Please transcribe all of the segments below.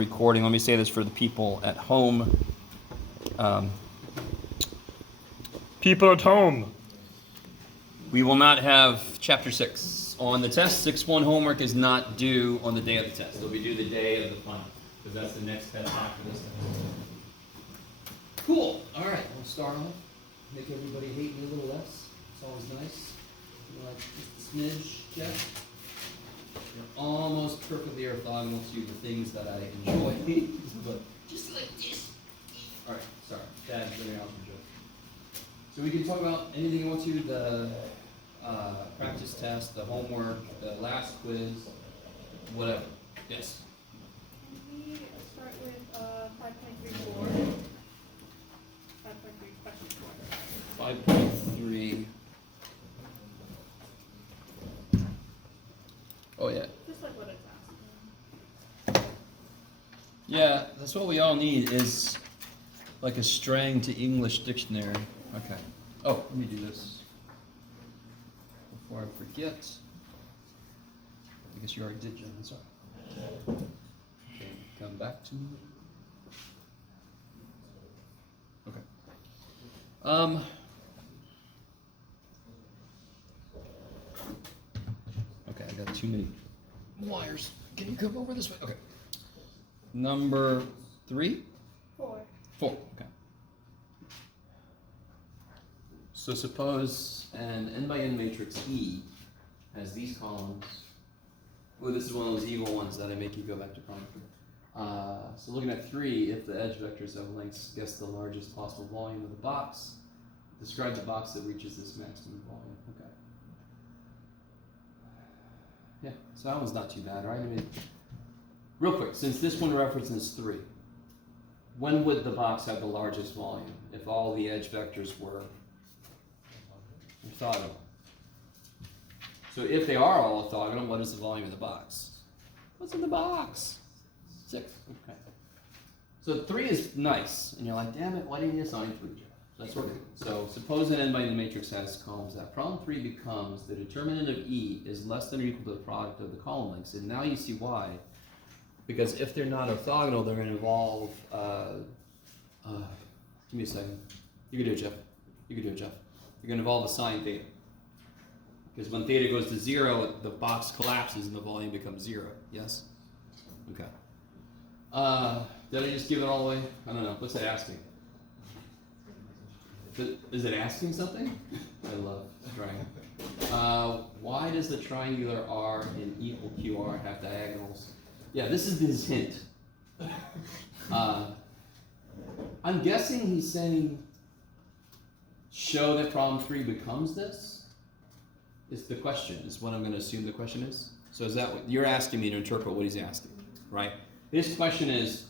recording. Let me say this for the people at home. People at home. We will not have chapter 6 on the test. 6-1 homework is not due on the day of the test. It'll be due the day of the final, because that's the next test after this test. Cool. All right, we'll start off. Make everybody hate me a little less. It's always nice. You like just a smidge, Jeff? You're almost perfectly orthogonal to the things that I enjoy. But just like this. All right, sorry. Dad's getting out for joke. So we can talk about anything you want to, the practice test, the homework, the last quiz, whatever. Yes? Can we start with 5.34? 5.3 question 5.3. Oh, yeah. Just like what it's asking. Yeah, that's what we all need is like a Strang to English dictionary. Okay. Oh, let me do this before I forget. I guess you already did, John. That's all right. Okay, come back to me. Okay. Okay, I got too many wires. Can you come over this way? Okay. Number 3? 4. 4. Okay. So suppose an n by n matrix E has these columns. Oh, this is one of those evil ones that I make you go back to prime. So looking at 3, if the edge vectors have lengths, guess the largest possible volume of the box. Describe the box that reaches this maximum volume. Okay. Yeah, so that one's not too bad, right? I mean, real quick, since this one references 3, when would the box have the largest volume? If all the edge vectors were orthogonal. So if they are all orthogonal, what is the volume of the box? What's in the box? 6. Okay. So 3 is nice, and you're like, damn it, why didn't you assign 3? That's what we're doing. So suppose an n by n matrix has columns. That problem 3 becomes the determinant of E is less than or equal to the product of the column lengths. And now you see why. Because if they're not orthogonal, they're going to involve. Give me a second. You can do it, Jeff. You can do it, Jeff. You're going to involve a sine theta. Because when theta goes to 0, the box collapses and the volume becomes 0. Yes? Okay. Did I just give it all away? I don't know. What's it asking? Is it asking something? I love triangle. Why does the triangular R in equal QR have diagonals? Yeah, this is his hint. I'm guessing he's saying, show that problem 3 becomes this? Is the question, is what I'm going to assume the question is. So is that what you're asking me to interpret what he's asking, right? His question is,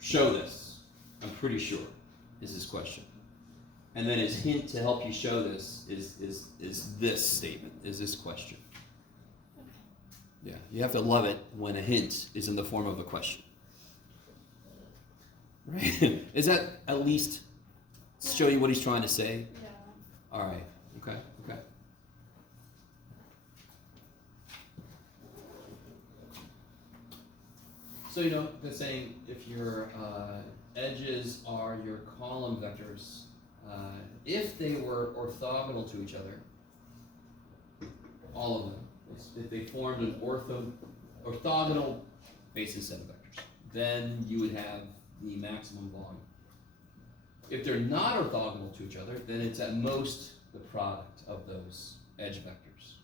show this. I'm pretty sure is his question. And then his hint to help you show this is this statement, is this question. Yeah, you have to love it when a hint is in the form of a question. Right? Is that at least show you what he's trying to say? Yeah. All right. Okay. Okay. So you know the saying, if your edges are your column vectors, if they were orthogonal to each other, all of them, if they formed an orthogonal basis set of vectors, then you would have the maximum volume. If they're not orthogonal to each other, then it's at most the product of those edge vectors,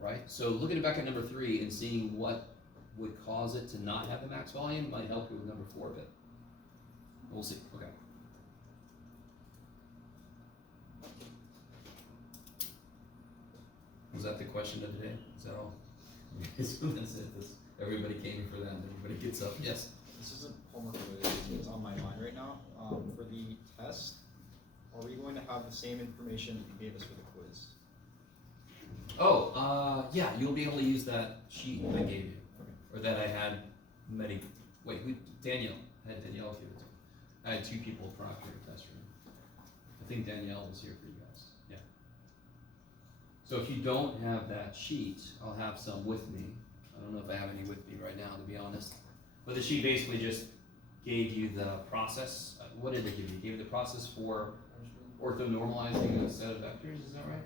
right? So looking back at number 3 and seeing what would cause it to not have the max volume might help you with number 4 a bit. We'll see. Okay. Was that the question of the day? Is that all? That's it. Everybody came for that. Everybody gets up. Yes. This isn't homework related. It's on my mind right now. For the test, are we going to have the same information that you gave us for the quiz? Oh, yeah. You'll be able to use that sheet I gave you, Okay. or that I had many. Wait, Danielle? I had Danielle give it to me. I had 2 people proctor a test room. I think Danielle was here for you guys. Yeah. So if you don't have that sheet, I'll have some with me. I don't know if I have any with me right now, But the sheet basically just gave you the process. What did it give you? It gave you the process for orthonormalizing a set of vectors, is that right?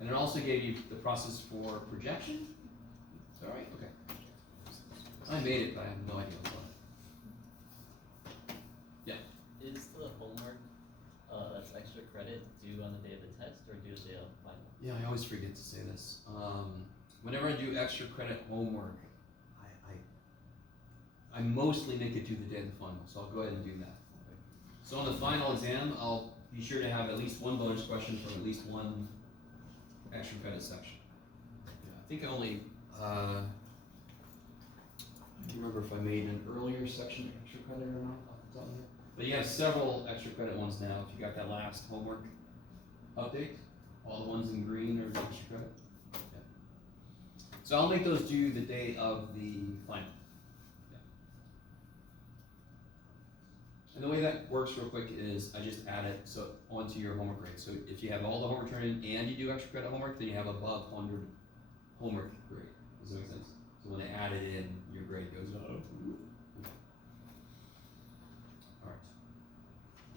And it also gave you the process for projection? Is that right? Okay. I made it, but I have no idea what. Is the homework that's extra credit due on the day of the test or due the day of final? Yeah, I always forget to say this. Whenever I do extra credit homework, I mostly make it to the day of the final, so I'll go ahead and do that. So on the final exam, I'll be sure to have at least one bonus question from at least one extra credit section. Yeah, I think I only, I can't remember if I made an earlier section extra credit or not off the top of my head. But you have several extra credit ones now. If you got that last homework update, all the ones in green are extra credit. Yeah. So I'll make those due the day of the final. Yeah. And the way that works real quick is I just add it so onto your homework grade. So if you have all the homework turned in and you do extra credit homework, then you have above 100 homework grade. Does that make sense? So when they add it in, your grade goes up.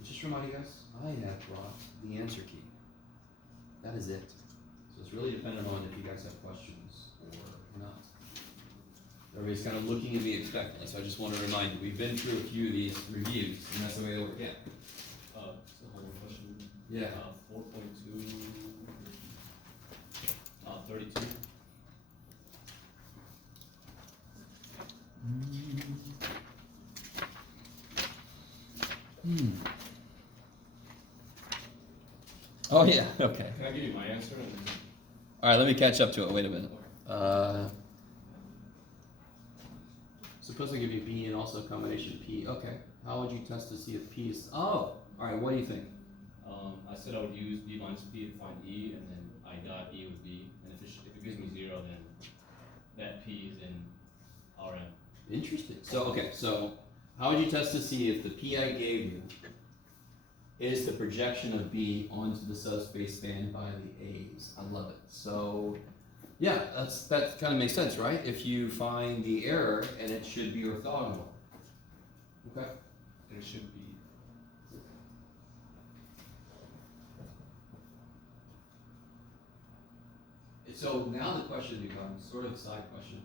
Just remind you guys, I have brought the answer key. That is it. So it's really dependent on if you guys have questions or not. Everybody's kind of looking at me expectantly, so I just want to remind you, we've been through a few of these reviews, and that's the way they work. Yeah. So one question. Yeah. 4.2, 32. Oh yeah, okay. Can I give you my answer? Alright, let me catch up to it, wait a minute. Suppose I give you B and also a combination P, okay. How would you test to see if P is, oh, alright, what do you think? I said I would use B minus P to find E, and then I got E with B, and if it gives me 0, then that P is in Rm. Interesting. So, okay, so how would you test to see if the P I gave you is the projection of B onto the subspace spanned by the A's? I love it. So, yeah, that kind of makes sense, right? If you find the error and it should be orthogonal. Okay. And it should be. So now the question becomes sort of a side question.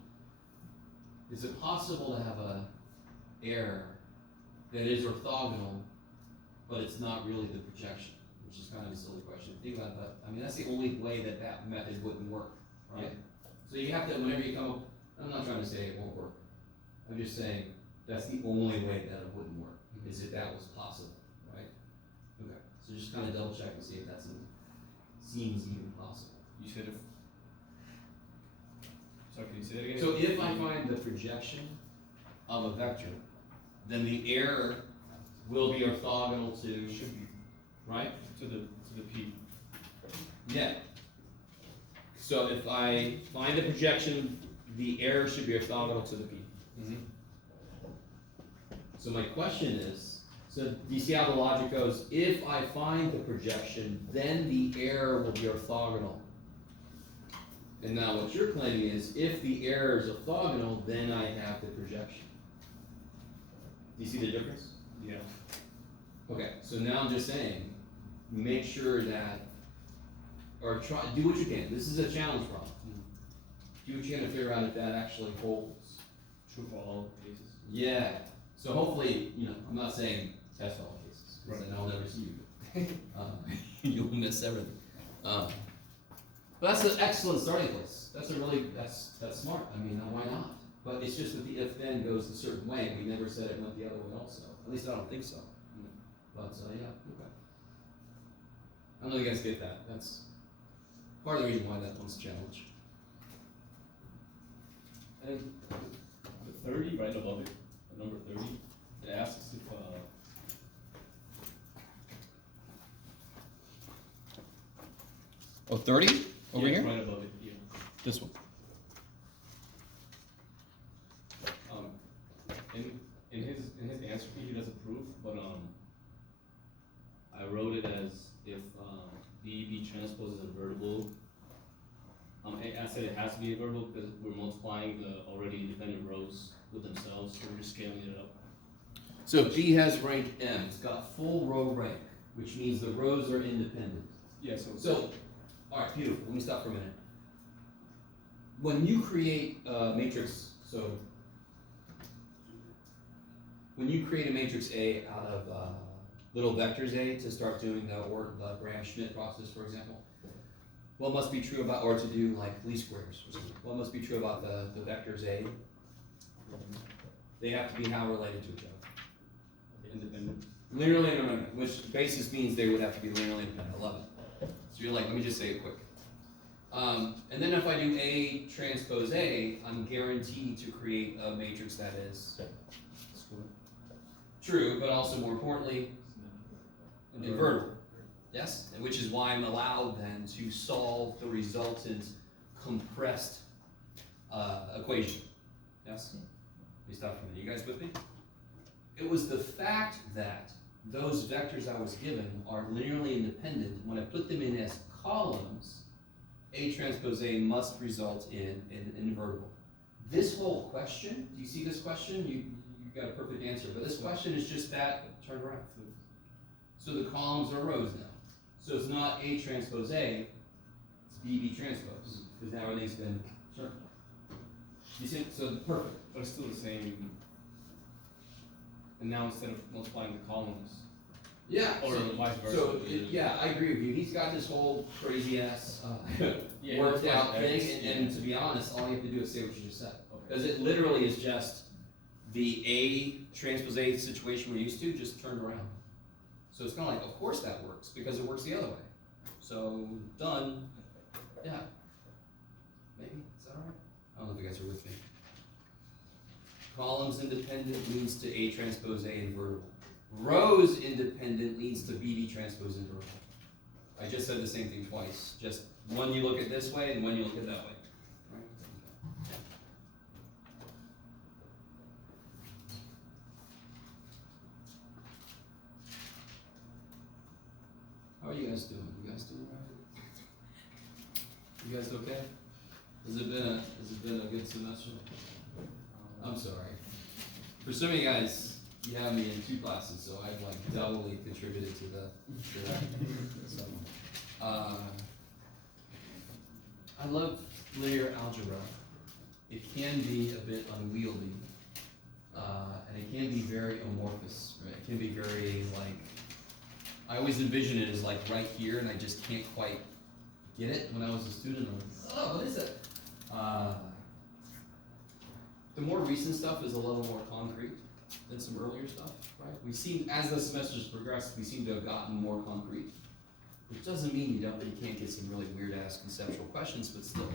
Is it possible to have a error that is orthogonal, but it's not really the projection? Which is kind of a silly question. Think about that. I mean, that's the only way that that method wouldn't work, right? So you have to, whenever you come up, I'm not trying to say it won't work. I'm just saying that's the only way that it wouldn't work, is if that was possible, right? Okay. So just kind of double check and see if that seems even possible. You said if. Sorry, can you say that again? So if I find the projection of a vector, then the error will be orthogonal to, Should be right? to the P. Yeah. So if I find the projection, the error should be orthogonal to the P. So my question is, so do you see how the logic goes? If I find the projection, then the error will be orthogonal. And now what you're claiming is, if the error is orthogonal, then I have the projection. Do you see the difference? Yeah. Okay, so now I'm just saying, make sure that, or try, do what you can. This is a challenge problem. Do what you can to figure out if that actually holds. True for all cases. Yeah. So hopefully, I'm not saying test all cases, because then I'll never see you. You'll miss everything. But that's an excellent starting place. That's that's smart. I mean, why not? But it's just that the if then goes a certain way. We never said it went the other way also. At least I don't think so. But yeah, okay. I don't know you guys get that. That's part of the reason why that one's a challenge. And the 30 right above it, the number 30, it asks if Oh, 30? Over yeah, here? right above it, yeah. This one. In his answer key, he doesn't prove, but I wrote it as if B transpose is invertible. I said it has to be invertible because we're multiplying the already independent rows with themselves, so we're just scaling So B has rank M. It's got full row rank, which means the rows are independent. Yeah, So, all right, beautiful. Let me stop for a minute. When you create a matrix, when you create a matrix A out of little vectors A to start doing the Graham-Schmidt process, for example, what must be true about, or to do like least squares, or something, what must be true about the vectors A? They have to be how related to each other? independent. Linearly independent, which basis means they would have to be linearly independent. I love it. So you're like, let me just say it quick. And then if I do A transpose A, I'm guaranteed to create a matrix that is true, but also more importantly, invertible. Yes? And which is why I'm allowed then to solve the resultant compressed equation. Yes? Let me stop for a minute. You guys with me? It was the fact that those vectors I was given are linearly independent. When I put them in as columns, A transpose A must result in an invertible. This whole question, do you see this question? You got a perfect answer, but this question is just that turned around. So the columns are rows now. So it's not A transpose A, it's B transpose, because now everything's been turned. You see, so perfect. But it's still the same. And now instead of multiplying the columns, Yeah. or vice versa. So yeah, I agree with you. He's got this whole crazy ass Yeah, worked that's out why thing, X, and yeah. to be honest, all you have to do is say what you just said, Okay. because it literally is just the A transpose A situation we're used to just turned around. So it's kind of like, of course that works because it works the other way. So done. Yeah. Maybe is that all right? I don't know if you guys are with me. Columns independent leads to A transpose A invertible. Rows independent leads to BB transpose invertible. I just said the same thing twice. Just one you look at this way and one you look at that way. Right? How are you guys doing? You guys doing all right? You guys okay? Has it been a good semester? I'm sorry. For some of you guys, you have me in 2 classes, so I've like doubly contributed to that. So, I love linear algebra. It can be a bit unwieldy, and it can be very amorphous. Right? It can be very like, I always envision it as like right here, and I just can't quite get it. When I was a student, I'm like, oh, what is it? The more recent stuff is a little more concrete than some earlier stuff, right? We seem, as the semesters progressed, we seem to have gotten more concrete, which doesn't mean you can't get some really weird ass conceptual questions, but still.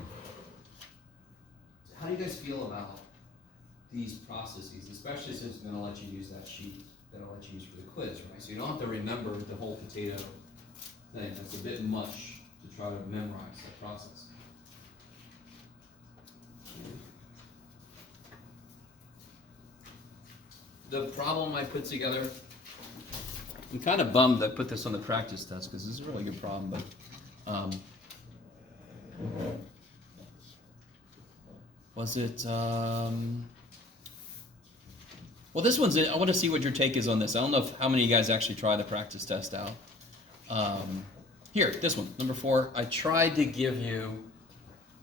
How do you guys feel about these processes, especially since I'm gonna let you use that sheet that I'll let you use for the quiz, right? So you don't have to remember the whole potato thing. That's a bit much to try to memorize that process. The problem I put together, I'm kind of bummed I put this on the practice test because this is a really good problem, but was it, well, this one's it. I want to see what your take is on this. I don't know how many of you guys actually try the practice test out. Here, this one, number 4. I tried to give you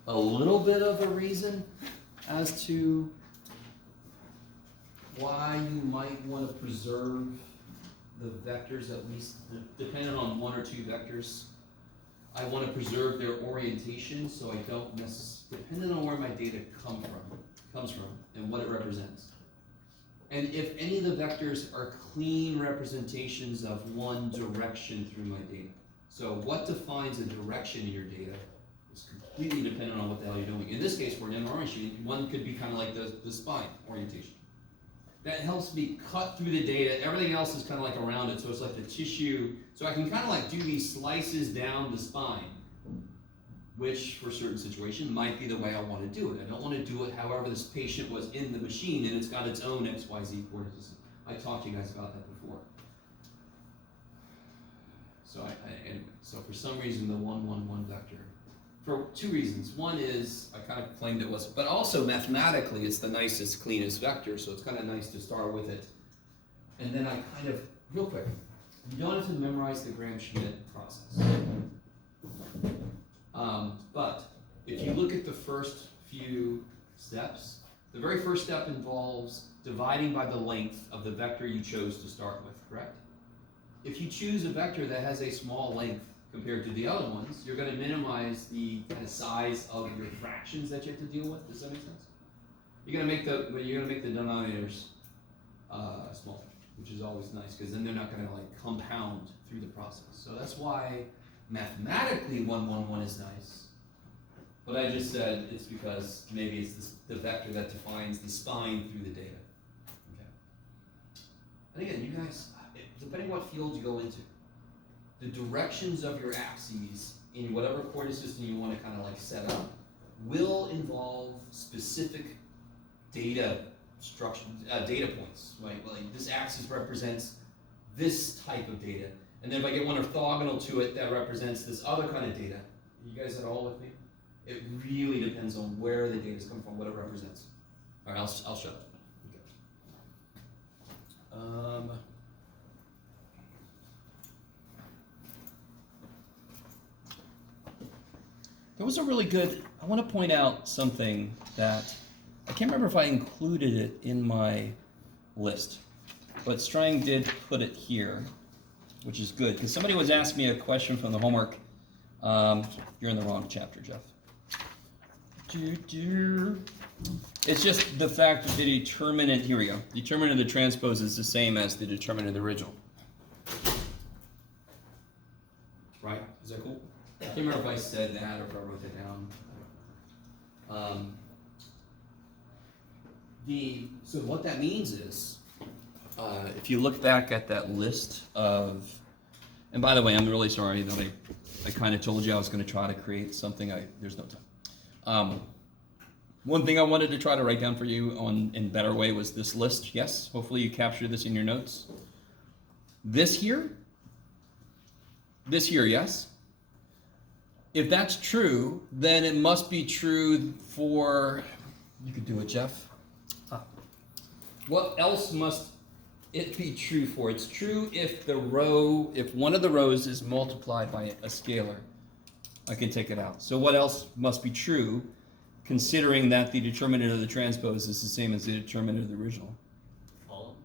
a little bit of a reason as to why you might want to preserve the vectors, at least depending on 1 or 2 vectors. I want to preserve their orientation, so I don't depending on where my data comes from and what it represents. And if any of the vectors are clean representations of one direction through my data. So what defines a direction in your data is completely dependent on what the hell you're doing. In this case, for an MRI sheet, one could be kind of like the spine orientation. That helps me cut through the data. Everything else is kind of like around it, so it's like the tissue. So I can kind of like do these slices down the spine, which for certain situations might be the way I want to do it. I don't want to do it however this patient was in the machine and it's got its own XYZ coordinates. I talked to you guys about that before. So anyway, so for some reason the 1, 1, 1 vector, for 2 reasons. One is I kind of claimed it wasn't, but also mathematically it's the nicest, cleanest vector, so it's kind of nice to start with it and then I kind of, real quick, you don't have to memorize the Gram-Schmidt process. But if you look at the first few steps, the very first step involves dividing by the length of the vector you chose to start with, correct? If you choose a vector that has a small length compared to the other ones, you're going to minimize the kind of size of your fractions that you have to deal with. Does that make sense? You're going to make the denominators small, which is always nice because then they're not going to like compound through the process. So that's why mathematically 1, 1, 1 is nice. But I just said it's because maybe it's the vector that defines the spine through the data. Okay. And again, you guys, depending what field you go into, the directions of your axes in whatever coordinate system you want to kind of like set up will involve specific data structure, data points, right? Like this axis represents this type of data, and then if I get one orthogonal to it that represents this other kind of data. You guys are all with me? It really depends on where the data is coming from, what it represents. All right, I'll shut up. Okay. There was a really good, I want to point out something that, I can't remember if I included it in my list, but Strang did put it here, which is good, because somebody was asking me a question from the homework. You're in the wrong chapter, Jeff. It's just the fact that the determinant, here we go, determinant of the transpose is the same as the determinant of the original. Right? Is that cool? I can't remember if I said that or if I wrote that down. So what that means is, if you look back at that list of, and by the way, I'm really sorry that I kind of told you I was going to try to create something. There's no time. One thing I wanted to try to write down for you in better way was this list. Yes, hopefully you captured this in your notes. This here, yes. If that's true, then it must be true for, you could do it, Jeff. What else must it be true for? It's true if if one of the rows is multiplied by a scalar. I can take it out. So what else must be true, considering that the determinant of the transpose is the same as the determinant of the original? Columns?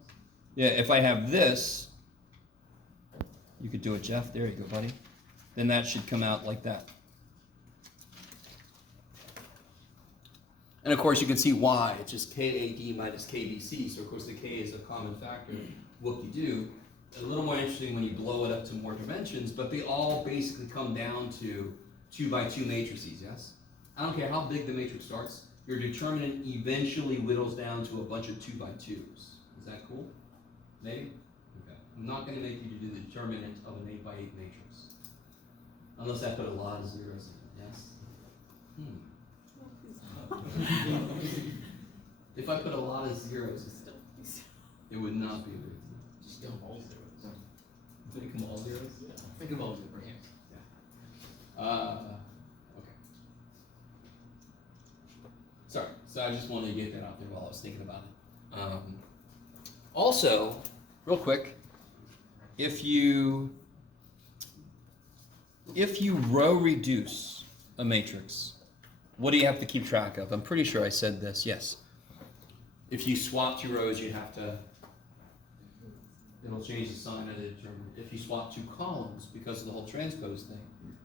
Yeah, if I have this, you could do it, Jeff. There you go, buddy. Then that should come out like that. And of course, you can see why. It's just KAD minus KBC. So of course, the K is a common factor. Whoop-de-doo. A little more interesting when you blow it up to more dimensions, but they all basically come down to 2 by 2 matrices, yes? I don't care how big the matrix starts, your determinant eventually whittles down to a bunch of 2 by 2s. Is that cool? Maybe? Okay. I'm not going to make you do the determinant of an 8 by 8 matrix. Unless I put a lot of zeros in it, yes? If I put a lot of zeros, it would not be a big deal. Just don't all zeros. Make them all zeros? Yeah. Think of all zeros. Okay. Sorry, so I just wanted to get that out there while I was thinking about it. Also, real quick, if you row reduce a matrix, what do you have to keep track of? I'm pretty sure I said this, yes. If you swap 2 rows, you have to, it'll change the sign of the determinant. If you swap 2 columns, because of the whole transpose thing,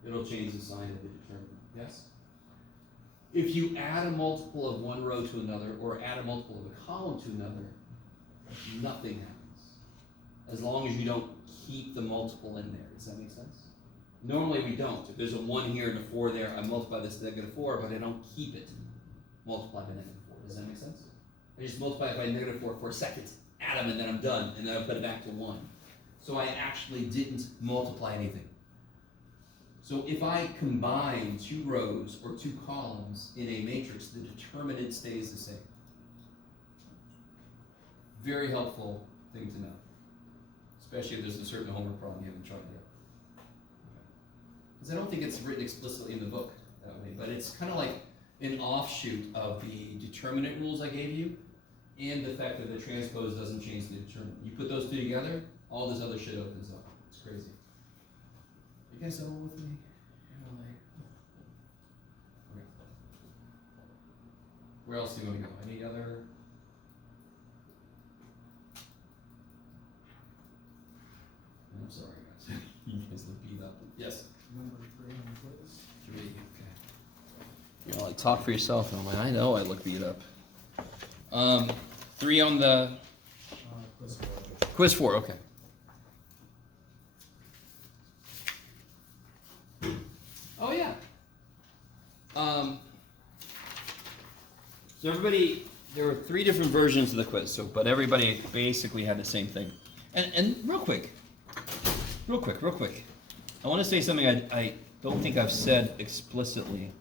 it'll change the sign of the determinant, yes? If you add a multiple of one row to another, or add a multiple of a column to another, nothing happens. As long as you don't keep the multiple in there. Does that make sense? Normally we don't. If there's a 1 here and a 4 there, I multiply this to -4, but I don't keep it multiplied by -4. Does that make sense? I just multiply it by -4 for a second, add them, and then I'm done, and then I put it back to 1. So I actually didn't multiply anything. So if I combine 2 rows or 2 columns in a matrix, the determinant stays the same. Very helpful thing to know, especially if there's a certain homework problem you haven't tried yet. Because I don't think it's written explicitly in the book that way, but it's kind of like an offshoot of the determinant rules I gave you. and the fact that the transpose doesn't change the determinant. You put those two together, all this other shit opens up. It's crazy. You guys all with me? Okay. Where else do you want to go? Any other? I'm sorry, guys. You guys look beat up. Yes. Number 3 on the quiz. 3. Okay. You know, like talk for yourself, Elman. I know I look beat up. 3 on the Quiz 4. quiz 4. Okay. Oh yeah. So everybody, there were 3 different versions of the quiz. So, but everybody basically had the same thing. And real quick. I want to say something I don't think I've said explicitly.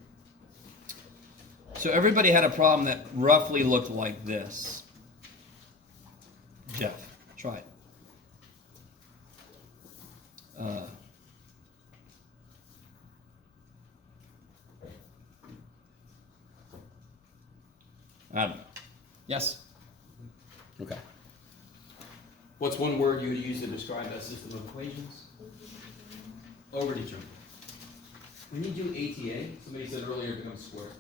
So everybody had a problem that roughly looked like this. Jeff, try it. I don't know. Yes? Okay. What's one word you would use to describe that system of equations? Overdetermined. When you do ATA, somebody said earlier it becomes square.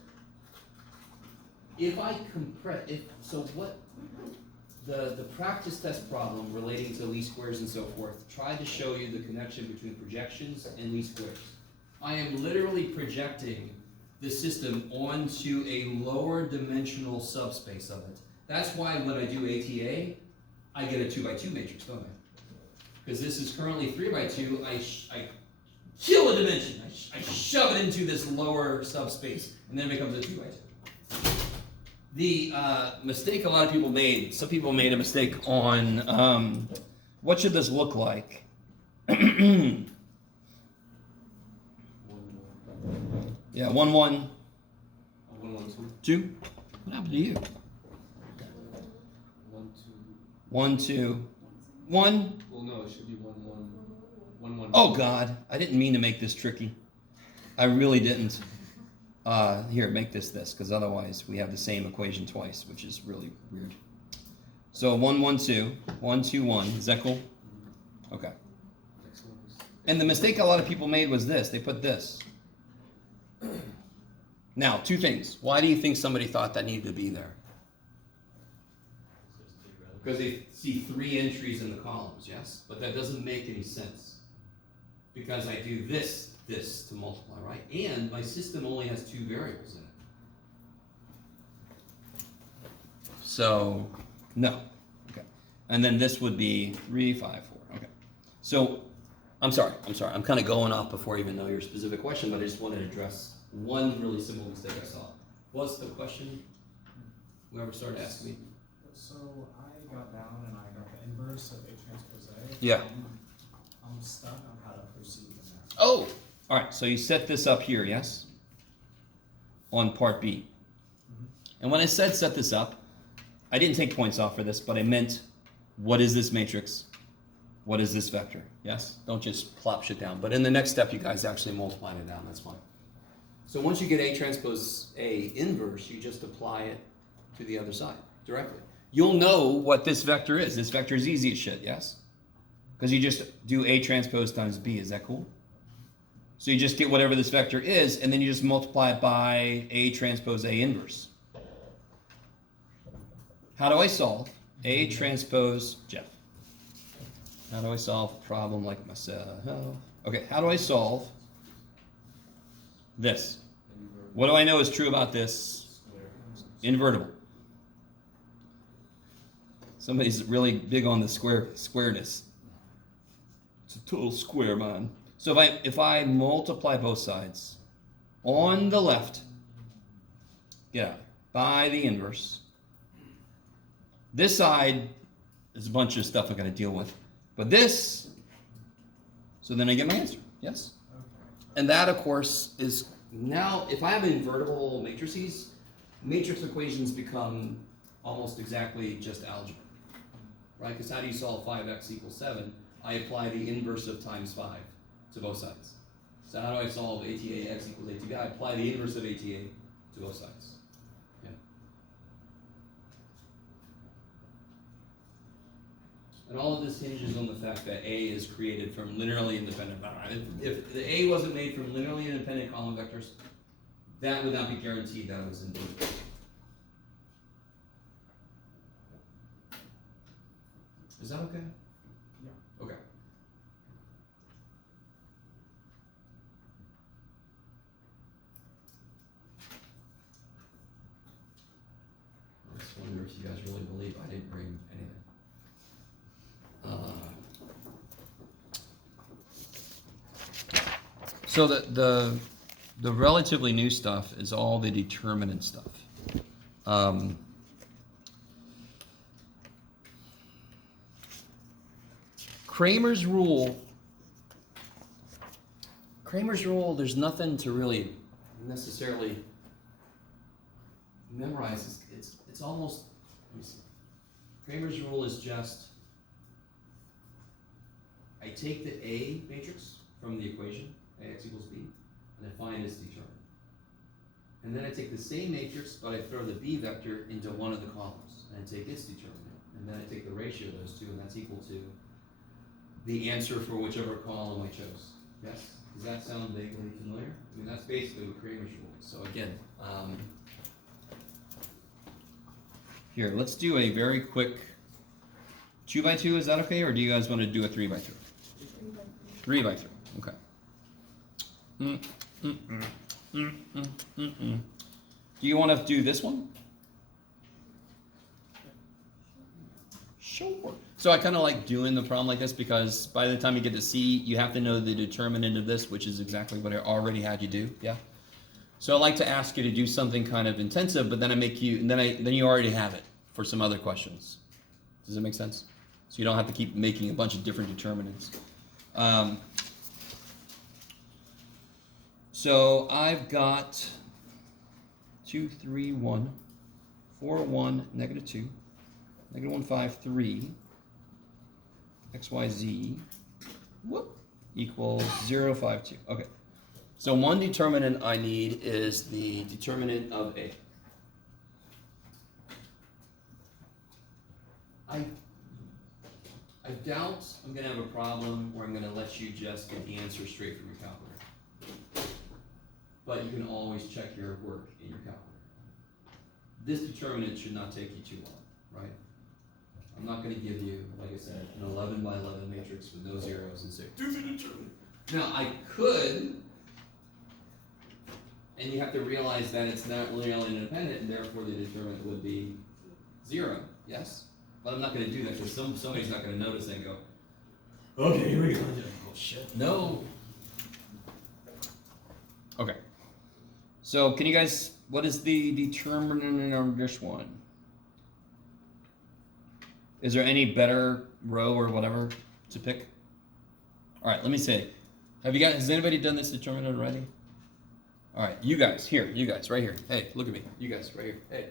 If I compress, the practice test problem relating to least squares and so forth tried to show you the connection between projections and least squares. I am literally projecting the system onto a lower dimensional subspace of it. That's why when I do ATA, I get a 2x2 matrix, don't I? Because this is currently 3x2, I kill a dimension. I shove it into this lower subspace, and then it becomes a 2x2. The mistake a lot of people made, some people made a mistake on what should this look like? Yeah, 1, 1. 1, 1, 2. What happened to you? 1, 2. 1, 2. 1. Well, no, it should be 1, 1. 1, 1. Oh God, I didn't mean to make this tricky. I really didn't. Here, make this, because otherwise we have the same equation twice, which is really weird. So 1, 1, 2. 1, 2, 1. Is that cool? Okay. And the mistake a lot of people made was this. They put this. Now, 2 things. Why do you think somebody thought that needed to be there? Because they see 3 entries in the columns, yes? But that doesn't make any sense. Because I do this to multiply, right? And my system only has 2 variables in it. So, no. Okay. And then this would be 3, 5, 4. Okay. So, I'm sorry. I'm kind of going off before I even know your specific question, but I just wanted to address one really simple mistake I saw. What's the question? Whoever started asking me. So I got down and I got the inverse of A transpose A. Yeah. I'm stuck on how to proceed in that. Oh! Alright, so you set this up here, yes? On part B. And when I said set this up, I didn't take points off for this, but I meant, what is this matrix? What is this vector? Yes? Don't just plop shit down. But in the next step, you guys actually multiply it down. That's fine. So once you get A transpose A inverse, you just apply it to the other side directly. You'll know what this vector is. This vector is easy as shit, yes? Because you just do A transpose times B. Is that cool? So you just get whatever this vector is, and then you just multiply it by A transpose A inverse. How do I solve A transpose Jeff? How do I solve a problem like myself? Okay, how do I solve this? What do I know is true about this? Invertible. Somebody's really big on the squareness. It's a total square, man. So if I multiply both sides on the left, by the inverse, this side is a bunch of stuff I got to deal with. But this, so then I get my answer, yes? Okay. And that, of course, is now, if I have invertible matrices, matrix equations become almost exactly just algebra, right? Because how do you solve 5x equals 7? I apply the inverse of times 5 to both sides. So how do I solve ATA x equals ATA? I apply the inverse of ATA to both sides. Yeah. And all of this hinges on the fact that A is created from linearly independent. If the A wasn't made from linearly independent column vectors, that would not be guaranteed that it was in B. Is that okay? Yeah. Okay. I just wonder if you guys really believe I didn't bring anything. So the relatively new stuff is all the determinant stuff. Kramer's rule, there's nothing to really necessarily memorize. It's almost, let me see. Kramer's rule is just, I take the A matrix from the equation, AX equals B, and I find its determinant. And then I take the same matrix, but I throw the B vector into one of the columns, and I take its determinant. And then I take the ratio of those two, and that's equal to the answer for whichever column I chose. Yes? Does that sound vaguely familiar? I mean, that's basically what Kramer's rule is. So again, here, let's do a very quick 2x2, is that okay? Or do you guys want to do a 3x3? 3x3, okay. Do you want to do this one? Sure. So I kind of like doing the problem like this because by the time you get to C, you have to know the determinant of this, which is exactly what I already had you do. Yeah. So I like to ask you to do something kind of intensive, but then I make you, and then you already have it for some other questions. Does that make sense? So you don't have to keep making a bunch of different determinants. So I've got 2, 3, 1, 4, 1, negative 2, negative 1, 5, 3, x, y, z, whoop, equals 0, 5, 2. Okay. So one determinant I need is the determinant of A. I doubt I'm going to have a problem where I'm going to let you just get the answer straight from your calculator. But you can always check your work in your calculator. This determinant should not take you too long, right? I'm not going to give you, like I said, an 11 by 11 matrix with no zeros and say, do the determinant. Now, I could, and you have to realize that it's not linearly independent, and therefore the determinant would be 0, yes? But I'm not going to do that because somebody's not going to notice and go, okay, here we go. Oh, shit. No. Okay. So can you guys, what is the determinant of this one? Is there any better row or whatever to pick? All right, let me say, has anybody done this determinant already? All right, you guys, right here. Hey, look at me. You guys, right here. Hey,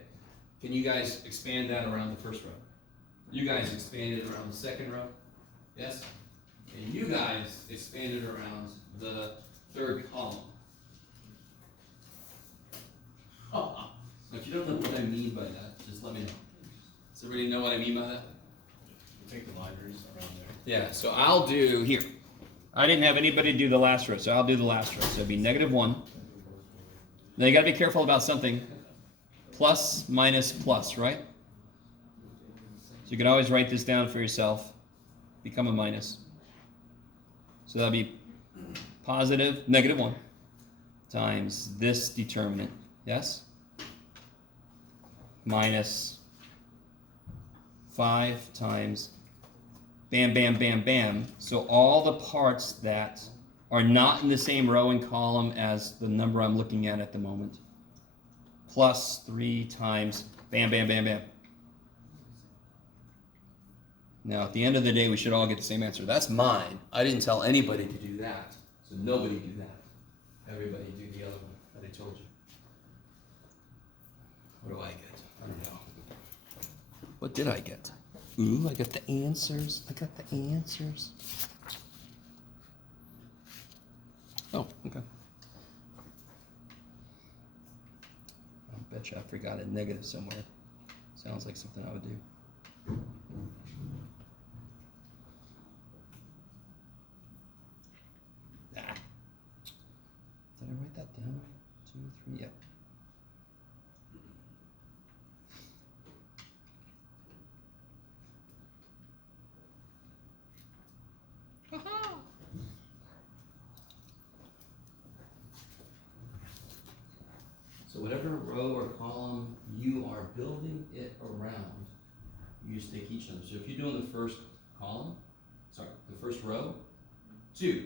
can you guys expand that around the first row? You guys expand it around the second row? Yes? And you guys expand it around the third column. Oh, if you don't know what I mean by that, just let me know. Does everybody know what I mean by that? Take the libraries around there. Yeah, so I'll do here. I didn't have anybody do the last row, so I'll do the last row. So it'd be negative 1. Now you gotta be careful about something. Plus, minus, plus, right? So you can always write this down for yourself. Become a minus. So that'll be positive, negative 1 times this determinant. Yes? Minus 5 times bam, bam, bam, bam. So all the parts that are not in the same row and column as the number I'm looking at the moment. Plus 3 times bam, bam, bam, bam. Now, at the end of the day, we should all get the same answer. That's mine. I didn't tell anybody to do that. So nobody do that. Everybody do the other one that I told you. What do I get? I don't know. What did I get? Ooh, I got the answers. Oh, okay. I bet you I forgot a negative somewhere. Sounds like something I would do. So whatever row or column you are building it around, you just take each of them. So if you're doing the first column, the first row, 2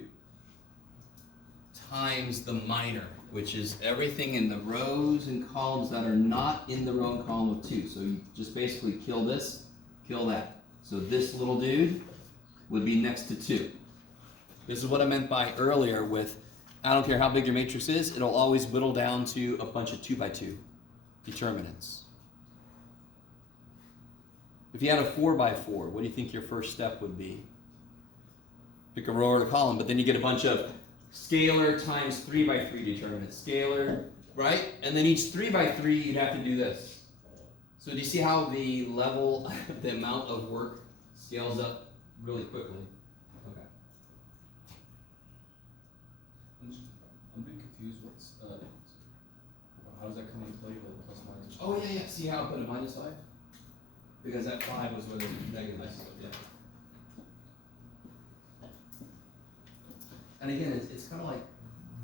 times the minor, which is everything in the rows and columns that are not in the row and column of 2. So you just basically kill this, kill that. So this little dude would be next to 2. This is what I meant by earlier with, I don't care how big your matrix is, it'll always whittle down to a bunch of 2 by 2 determinants. If you had a 4 by 4, what do you think your first step would be? Pick a row or a column, but then you get a bunch of scalar times 3 by 3 determinants. Scalar, right? And then each 3 by 3, you'd have to do this. So do you see how the level, the amount of work scales up really quickly? Okay. I'm a bit confused. How does that come into play with plus minus? Oh yeah. See how I put a -5? Because that 5 was with a negative. Yeah. And again, it's kind of like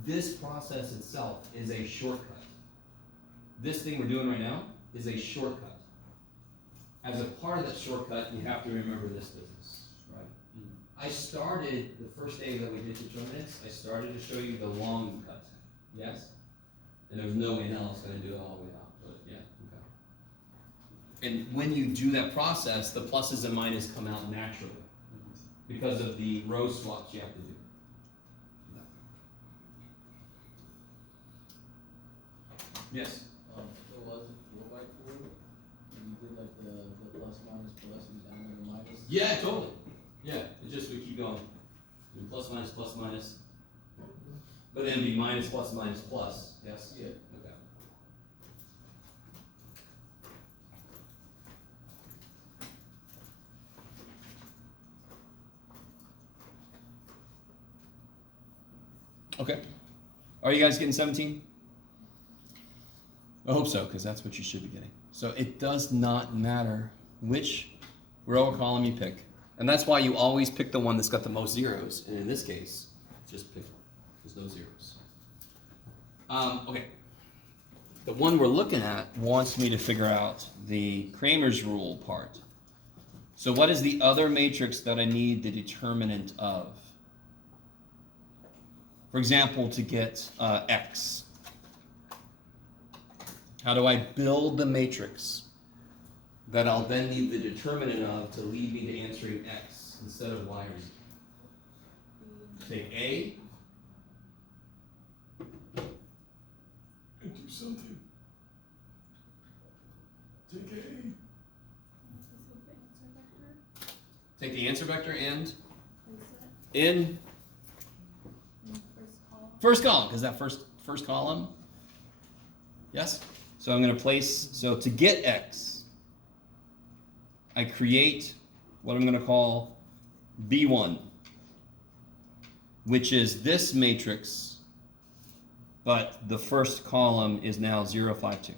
this process itself is a shortcut. This thing we're doing right now is a shortcut. As a part of that shortcut, you have to remember this business, right? I started, the first day that we did determinants, I started to show you the long cut, yes? And there was no way else going to do it all the way out, but yeah, okay. And when you do that process, the pluses and minuses come out naturally because of the row swaps you have to do. Yes? It was 4 by 4, and you did like the plus minus plus and down to the minus. Yeah, totally. Yeah, it's just we keep going. Do plus minus, but then be minus plus minus plus. Yes? Yeah. Okay. Okay. Are you guys getting 17? I hope so, because that's what you should be getting. So it does not matter which row or column you pick. And that's why you always pick the one that's got the most zeros. And in this case, just pick one. There's no zeros. Okay. The one we're looking at wants me to figure out the Cramer's rule part. So what is the other matrix that I need the determinant of? For example, to get X. How do I build the matrix that I'll then need the determinant of to lead me to answering X instead of Y or Z? Take A and do something. Take A. Take the answer vector and in first column, because that first column. Yes? So I'm going to place, so to get X, I create what I'm going to call B1, which is this matrix, but the first column is now 0, 5, 2.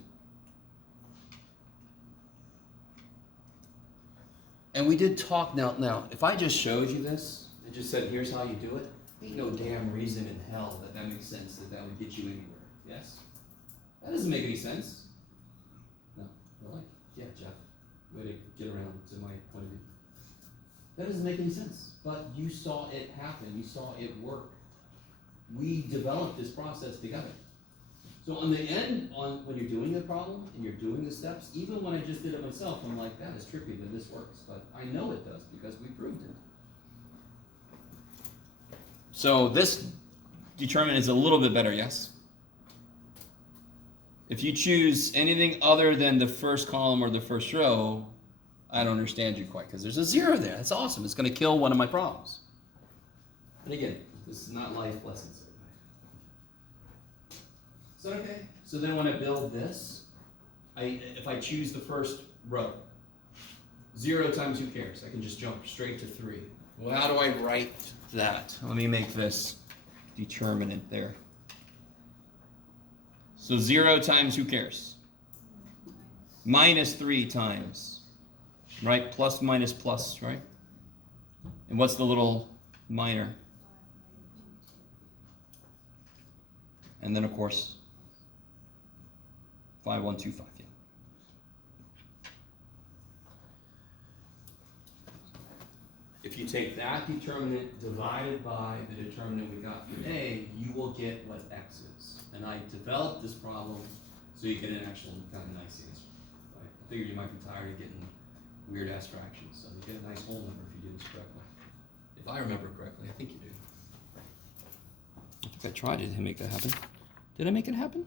And we did talk, now, if I just showed you this, and just said, here's how you do it, ain't no damn reason in hell that makes sense, that would get you anywhere. Yes? That doesn't make any sense. No, really? Yeah, Jeff. Way to get around to my point of view. That doesn't make any sense. But you saw it happen. You saw it work. We developed this process together. So on the end, when you're doing the problem and you're doing the steps, even when I just did it myself, I'm like, that is trippy that this works. But I know it does because we proved it. So this determinant is a little bit better, yes? If you choose anything other than the first column or the first row, I don't understand you quite, because there's a 0 there. That's awesome. It's going to kill one of my problems. And again, this is not life lessons. Is that okay? So then when I build this, if I choose the first row, 0 times who cares? I can just jump straight to 3. Well, how do I write that? Let me make this determinant there. So 0 times who cares? Minus 3 times, right? Plus, minus, plus, right? And what's the little minor? And then, of course, 5125, yeah. If you take that determinant divided by the determinant we got for A, you will get what X is. And I developed this problem so you get an actual kind of nice answer. Right? I figured you might be tired of getting weird ass fractions, so you get a nice whole number if you do this correctly. If I remember correctly, I think you do. I think I tried to make that happen. Did I make it happen?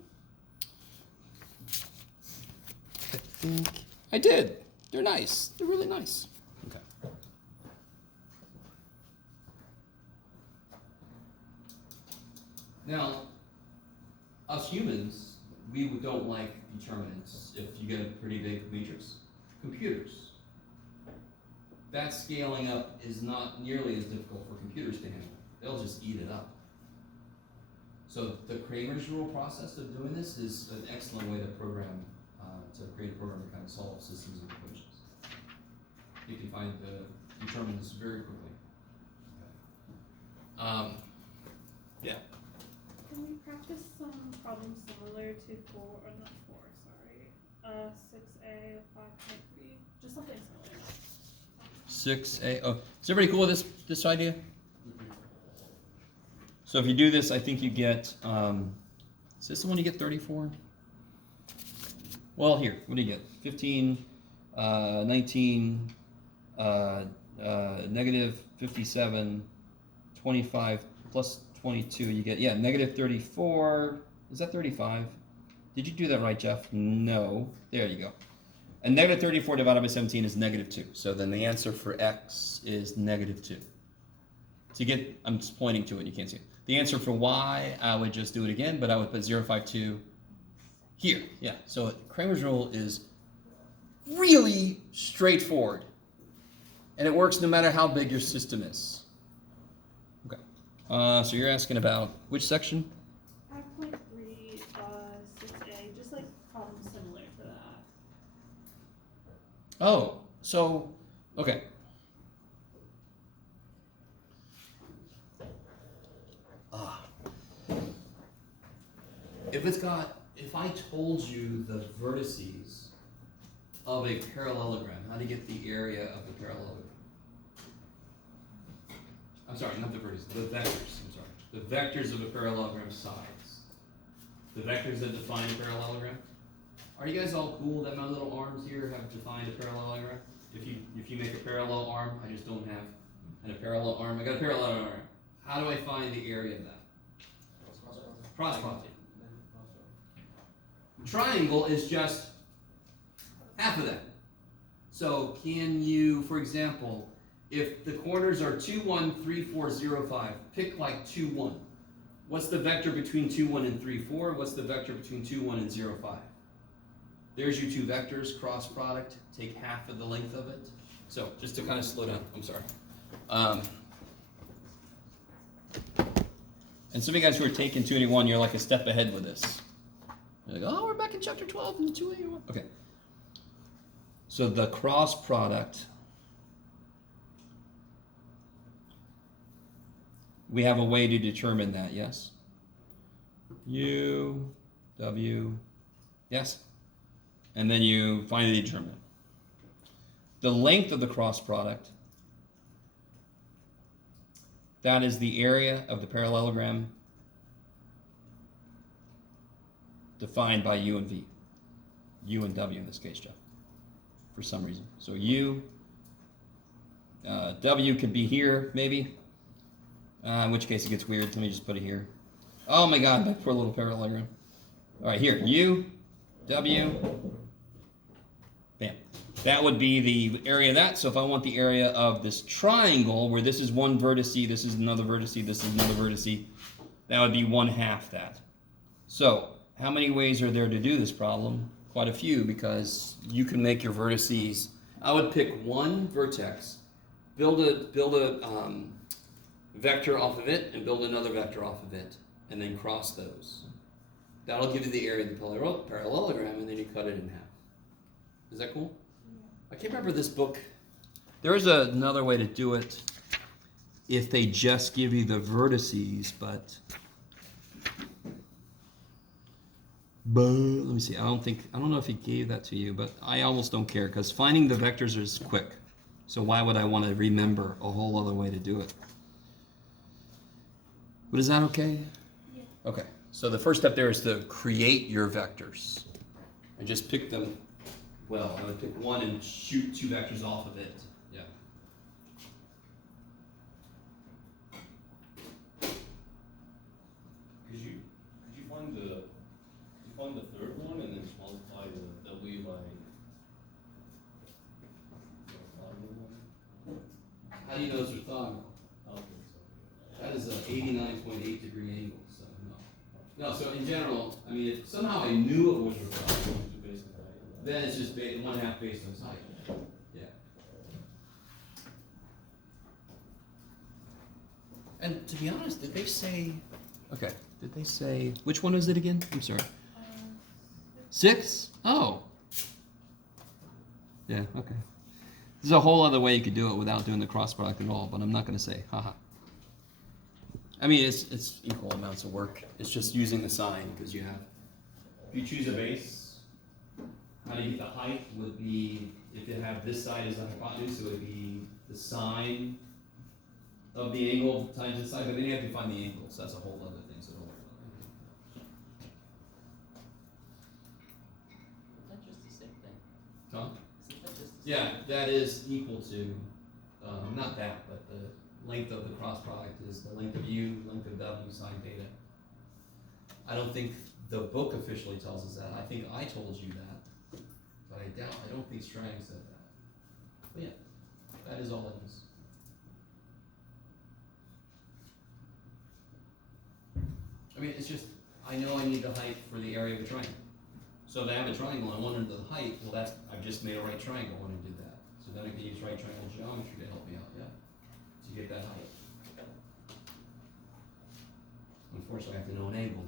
I think I did. They're nice. They're really nice. Okay. Now, us humans, we don't like determinants if you get a pretty big matrix. Computers, that scaling up is not nearly as difficult for computers to handle. They'll just eat it up. So the Cramer's rule process of doing this is an excellent way to program, to create a program to kind of solve systems of equations. You can find the determinants very quickly. Yeah. Can we practice some problems similar to 6A of 5.3? Just something similar. 6A. Oh, is everybody cool with this idea? So if you do this, I think you get. Is this the one you get 34? Well, here. What do you get? 15, 19, negative 57, 25 plus 22. You get negative 34. Is that 35? Did you do that right, Jeff? No. There you go. And negative 34 divided by 17 is negative 2. So then the answer for x is negative 2. To get, I'm just pointing to it, you can't see it. The answer for y, I would just do it again, but I would put 0.52 here. Yeah, so Cramer's rule is really straightforward. And it works no matter how big your system is. Okay. So you're asking about which section? 5.3, 6A, just like problems similar to that. Oh, so, okay. If I told you the vertices of a parallelogram, how to get the area of the parallelogram? I'm sorry, not the vertices, the vectors, I'm sorry. The vectors of a parallelogram sides. The vectors that define a parallelogram. Are you guys all cool that my little arms here have defined a parallelogram? If you make a parallel arm, I just don't have. And a parallel arm, I got a parallel arm. How do I find the area of that? Cross product. Triangle is just half of that. So can you, for example, if the corners are 2, 1, 3, 4, 0, 5, pick like 2, 1. What's the vector between 2, 1 and 3, 4? What's the vector between 2, 1 and 0, 5? There's your two vectors, cross product, take half of the length of it. So just to kind of slow down, I'm sorry. And some of you guys who are taking 281, you're like a step ahead with this. You're like, oh, we're back in chapter 12 in the 281. Okay. So the cross product, we have a way to determine that, yes? U, W, yes? And then you find the determinant. The length of the cross product, that is the area of the parallelogram defined by U and V. U and W in this case, Jeff, for some reason. So U, W could be here, maybe. In which case it gets weird. Let me just put it here. Oh my God, my poor little parallelogram. All right, here, U, W, bam. That would be the area of that. So if I want the area of this triangle, where this is one vertice, this is another vertice, this is another vertice, that would be 1/2 that. So how many ways are there to do this problem? Quite a few, because you can make your vertices. I would pick one vertex, build a vector off of it, and build another vector off of it, and then cross those. That'll give you the area of the parallelogram, and then you cut it in half. Is that cool? I can't remember this book. There is another way to do it if they just give you the vertices, but But let me see. I don't know if he gave that to you, but I almost don't care because finding the vectors is quick. So why would I want to remember a whole other way to do it? But is that okay? Yeah. Okay. So the first step there is to create your vectors. And just pick them. Well, I would pick one and shoot 2 vectors off of it. Yeah. Could you find the third one and then multiply the W by the orthogonal one? How do you know it's orthogonal? Okay, That is an 89.8 degree angle. So no. No. So in general, I mean, if somehow I knew it was orthogonal, so based on height. then it's just 1/2 based on its height. Yeah. And to be honest, did they say? Okay. Did they say which one was it again? I'm sorry. 6? Oh. Yeah. Okay. There's a whole other way you could do it without doing the cross product at all, but I'm not going to say. Haha. I mean, it's equal amounts of work. It's just using the sign because you have. If you choose a base, how do you get the height? Would be if you have this side as the hypotenuse, it would be the sine Of the angle times the side, but then you have to find the angle, so that's a whole other thing. So don't worry Isn't that just the same thing? about it. Tom? Isn't that just the same Yeah, thing? that is equal to, not that, but the length of the cross product is the length of u, length of w, sine theta. I don't think the book officially tells us that. I think I told you that, but I don't think Strang said that. But yeah, that is all it is. I mean, it's just, I know I need the height for the area of a triangle. So if I have a triangle and I wanted the height, well, I've just made a right triangle when I did that. So then I can use right triangle geometry to help me out, yeah? To get that height. Unfortunately, I have to know an angle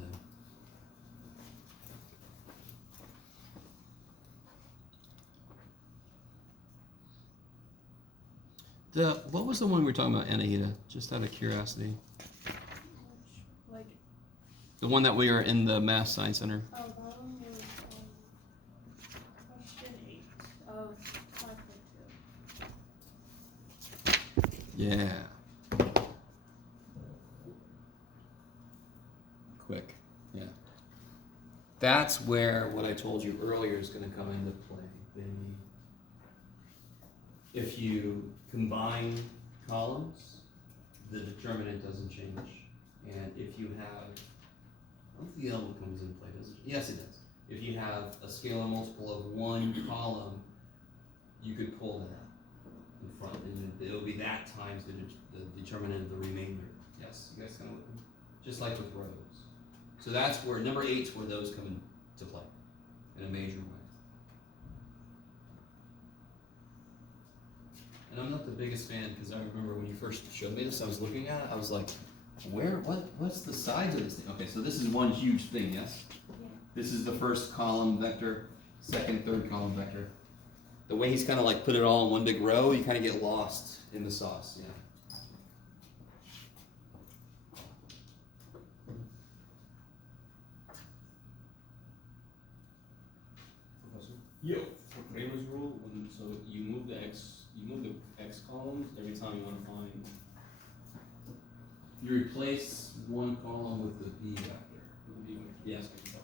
then. What was the one we were talking about, Anahita? Just out of curiosity. Like, The one that we were in the Math Science Center. oh, that one was, question 8 of 5.2. Yeah. Quick. Yeah. That's where what I told you earlier is going to come into play. If you combine columns, the determinant doesn't change. And if you have, I don't think the element comes into play, does it? Yes, it does. If you have a scalar multiple of 1 column, you could pull that in front, and it'll be that times the determinant of the remainder. Yes, you guys kind of, just like with rows. So that's where, number 8's where those come into play in a major way. And I'm not the biggest fan, because I remember when you first showed me this, I was looking at it, I was like, what's the size of this thing? Okay, so this is one huge thing, yes? Yeah. This is the first column vector, second, third column vector. The way he's kind of like put it all in one big row, you kind of get lost in the sauce, yeah. Professor? Yo. For Kramer's rule, so you move the x columns every time you want to find. You replace one column with the b vector. Yes. So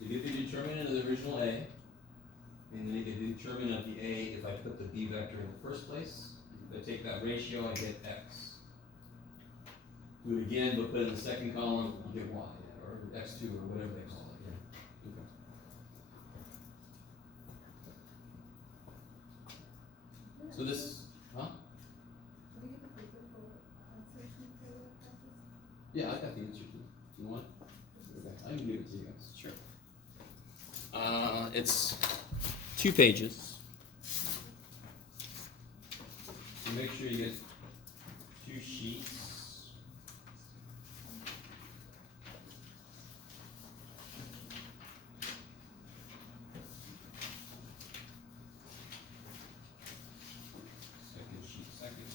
you get the determinant of the original a, and then you get the determinant of the a if I put the b vector in the first place. If I take that ratio, I get x. Do it again, but put it in the second column, you get y, or x2, or whatever they call it. Yeah. Okay. So this, huh? Yeah, I got the answer to it. You want it? Okay, I can give it to you guys. Sure. It's 2 pages. So make sure you get 2 sheets. Second sheet, second.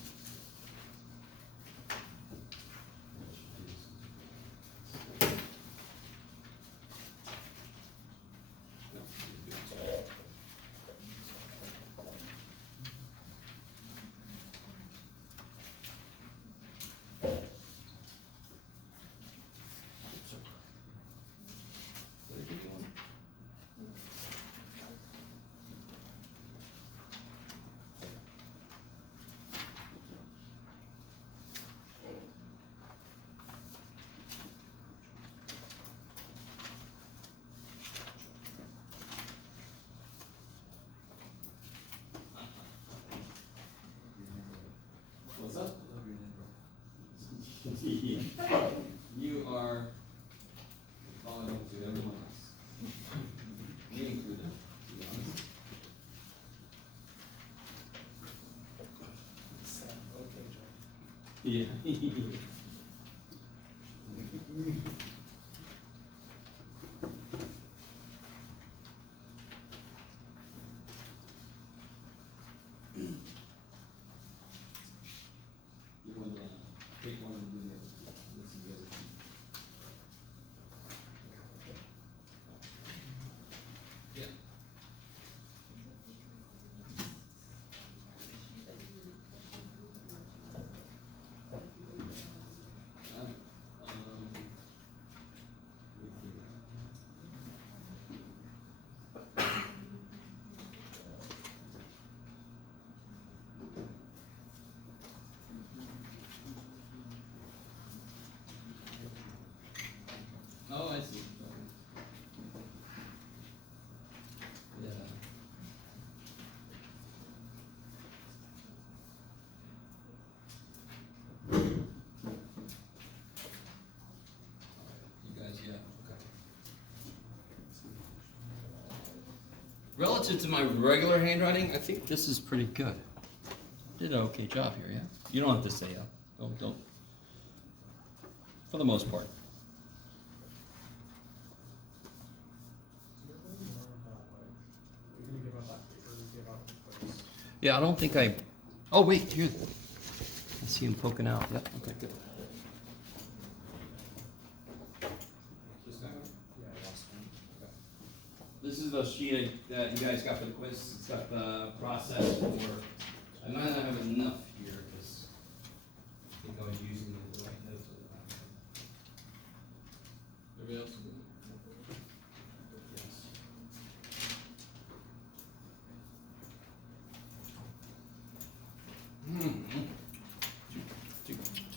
You are following to everyone else. Me included, to be honest. Yeah. You want to take one and do the other? This is the other one. Yeah. Oh, I see. Yeah. You guys, yeah, okay. Relative to my regular handwriting, I think this is pretty good. Did an okay job here, yeah? You don't have to say, don't. For the most part. You're gonna give up that paper, you give up the quiz. Yeah, I don't think I. Oh wait, here. I see him poking out. Yep. Okay, good. Yeah, I lost one. Okay. This is the sheet that you guys got for the quiz. It's got the process for. I might not have enough here because I think I was using the right notes at the time. Everybody else?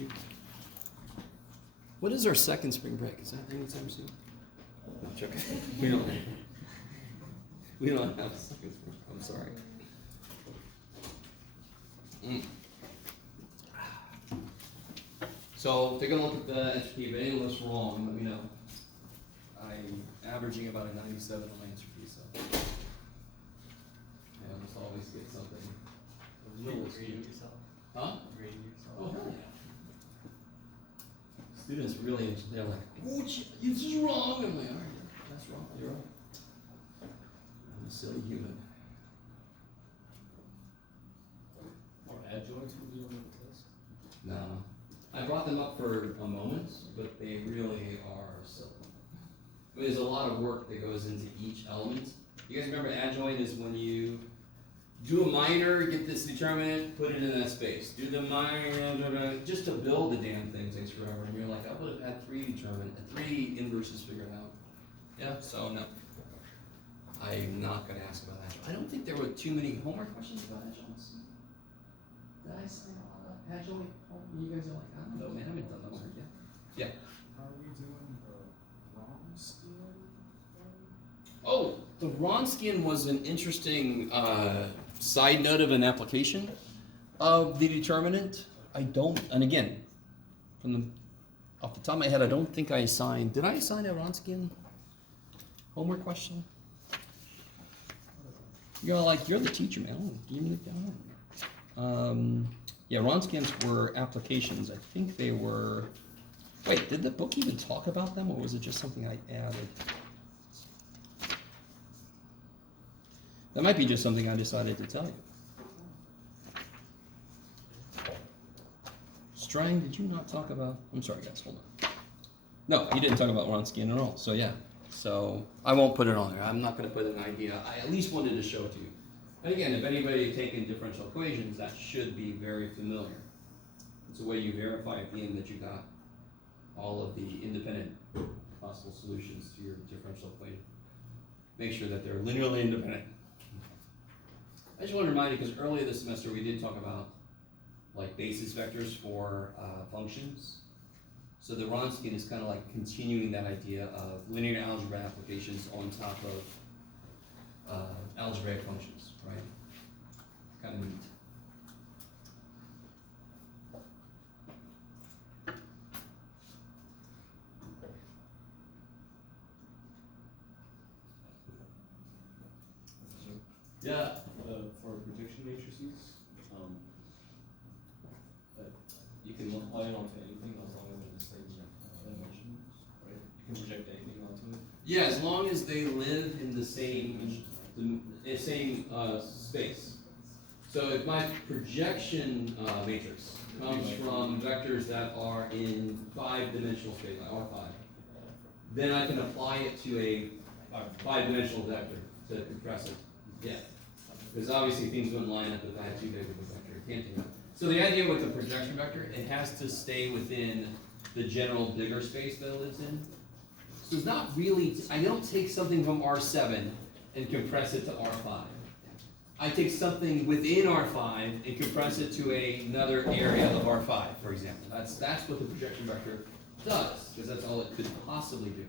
Yes. What is our second spring break? Is that anytime soon? No, it's okay. We don't have a second spring. I'm sorry. So take a look at the entropy. If any of us wrong, let me know. I'm averaging about a 97 on my entropy, so I almost always get something a little skewed. yourself? Huh? Grading yourself? Oh, hell yeah. Students really, they're like, oh, this is wrong. I'm like, all right, that's wrong. You're right. I'm a silly human. Or adjoints would be on the test. No. I brought them up for a moment, but they really are silly. I mean, there's a lot of work that goes into each element. You guys remember adjoint is when you do a minor, get this determinant, put it in that space. Do the minor, just to build the damn thing takes forever. And you're like, I would have had three inverses figured out. Yeah, so no. I'm not gonna ask about adjoint. I don't think there were too many homework questions about adjoints. Did I say a lot about adjoint? You guys are like, I don't know, man, I haven't done that one yet. Yeah. Are we doing the wrong skin one? Oh, the Wronskian was an interesting side note of an application of the determinant. I don't, and again, off the top of my head, I don't think I assigned. Did I assign a Wronskian homework question? You're like, you're the teacher, man. Oh, give me the down. Yeah, Wronskians were applications. I think they were. Wait, did the book even talk about them, or was it just something I added? That might be just something I decided to tell you. Strang, did you not talk about? I'm sorry, guys. Hold on. No, you didn't talk about Wronskian at all. So yeah. So I won't put it on there. I'm not going to put an idea. I at least wanted to show it to you. And again, if anybody had taken differential equations, that should be very familiar. It's a way you verify at the end that you got all of the independent possible solutions to your differential equation. Make sure that they're linearly independent. I just want to remind you, because earlier this semester we did talk about like basis vectors for functions. So the Wronskian is kind of like continuing that idea of linear algebra applications on top of algebraic functions, right? Kind of neat. Yeah. For projection matrices, you can multiply it onto anything as long as it's the same dimensions, right? You can project anything onto it. Yeah, as long as they live in the same space. So if my projection matrix comes from vectors that are in 5-dimensional space, like R5, then I can apply it to a 5-dimensional vector to compress it. Yeah. Because obviously things wouldn't line up if I had too big of a vector. It can't do that. So the idea with the projection vector, it has to stay within the general bigger space that it lives in. So it's not really, I don't take something from R7 and compress it to R5. I take something within R5 and compress it to another area of R5, for example. That's what the projection vector does, because that's all it could possibly do.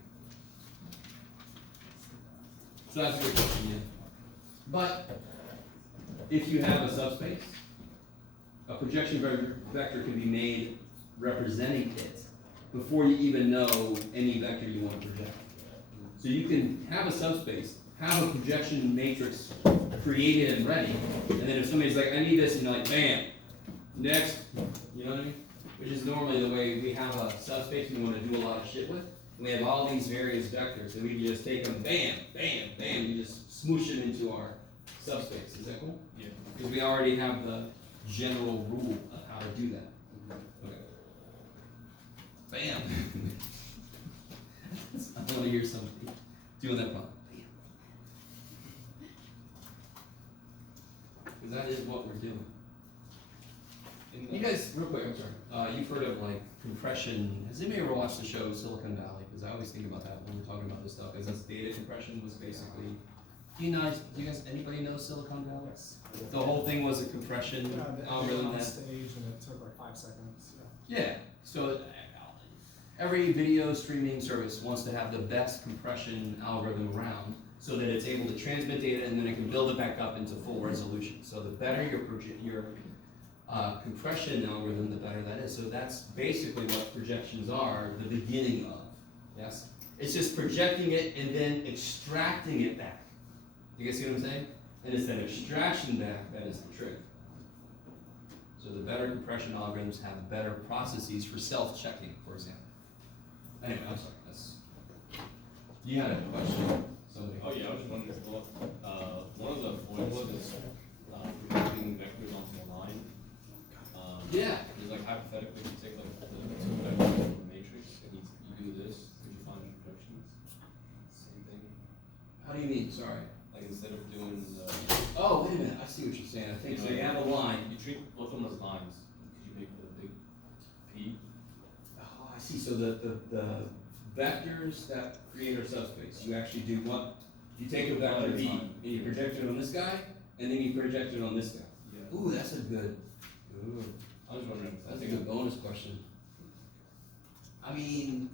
So that's a good question, yeah. But if you have a subspace, a projection vector can be made representing it before you even know any vector you want to project. So you can have a subspace, have a projection matrix created and ready, and then if somebody's like, I need this, and you're like, bam, next, you know what I mean? Which is normally the way we have a subspace we want to do a lot of shit with. We have all these various vectors, and we can just take them, bam, bam, bam, and just smoosh them into our subspace. Is that cool? Yeah. Because we already have the general rule of how to do that. Okay. Bam. I want to hear somebody doing that problem. Because that is what we're doing. You guys, real quick, I'm sorry. You've heard of like compression. Has anybody ever watched the show Silicon Valley? Because I always think about that when we're talking about this stuff. Because that's data compression was basically. Do you guys, anybody know Silicon Valley? The whole thing was a compression algorithm on that. stage and it took like 5 seconds. Yeah. So every video streaming service wants to have the best compression algorithm around, so that it's able to transmit data and then it can build it back up into full resolution. So the better your compression algorithm, the better that is. So that's basically what projections are, the beginning of. Yes? It's just projecting it and then extracting it back. You guys see what I'm saying? And it's that extraction back that is the trick. So the better compression algorithms have better processes for self-checking, for example. Anyway, I'm sorry. You had a question? Somebody? Oh yeah, I was just wondering, one of the formulas is projecting vectors onto a line. Yeah. It's like hypothetically, you take like the two vectors from a matrix and you do this, and you find the projections. Same thing. How do you mean? Sorry. Like instead of doing the. Oh, wait a minute. I see what you're saying. I think so. You have a line. You treat both of them as lines. Because you make the big P. Oh, I see. So the vectors that create our subspace, you actually do what? You take a vector V and you project it on this guy, and then you project it on this guy. Yeah. Ooh, that's a good. Ooh, I was wondering. that's a good bonus question. I mean,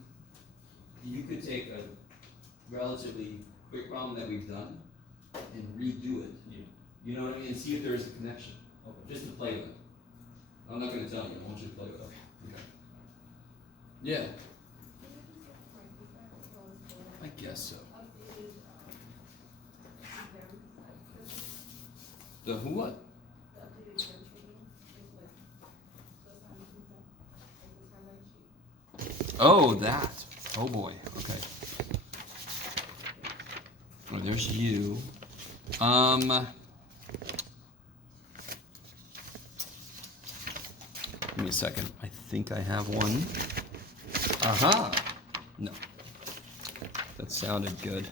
you could take a relatively quick problem that we've done and redo it. Yeah. You know what I mean? And see if there is a connection. Okay. Just to play with. I'm not going to tell you. I want you to play with it. Okay. Yeah. I guess so. The who what? Oh, that. Oh boy. Okay. Oh, there's you. Give me a second. I think I have one. Aha! No. That sounded good,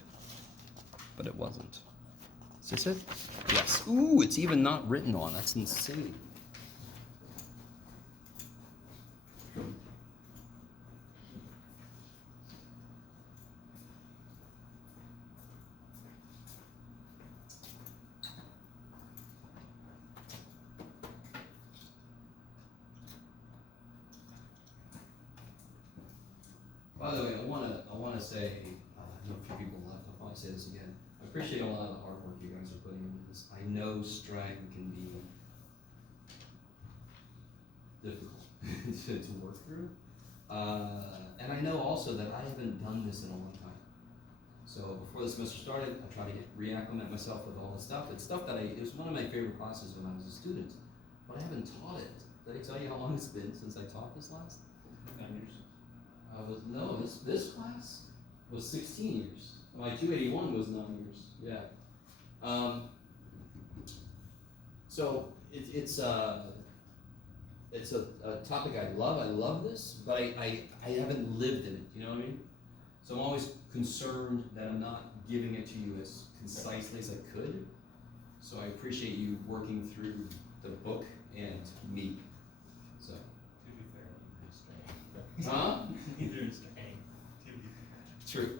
but it wasn't. Is this it? Yes. Ooh, it's even not written on. That's insane. By the way, I wanna say, I know a few people left, I'll probably say this again. I appreciate a lot of the hard work you guys are putting into this. I know Strang can be difficult to work through. And I know also that I haven't done this in a long time. So before the semester started, I tried to reacclimate myself with all this stuff. It's stuff that it was one of my favorite classes when I was a student, but I haven't taught it. Did I tell you how long it's been since I taught this last? 9 years. No, this class was 16 years. My 281 was 9 years. Yeah. So it's a topic I love. I love this, but I haven't lived in it. You know what I mean? So I'm always concerned that I'm not giving it to you as concisely as I could. So I appreciate you working through the book and me. So. To be fair, you're straying. Huh? You're straying. To be fair. True.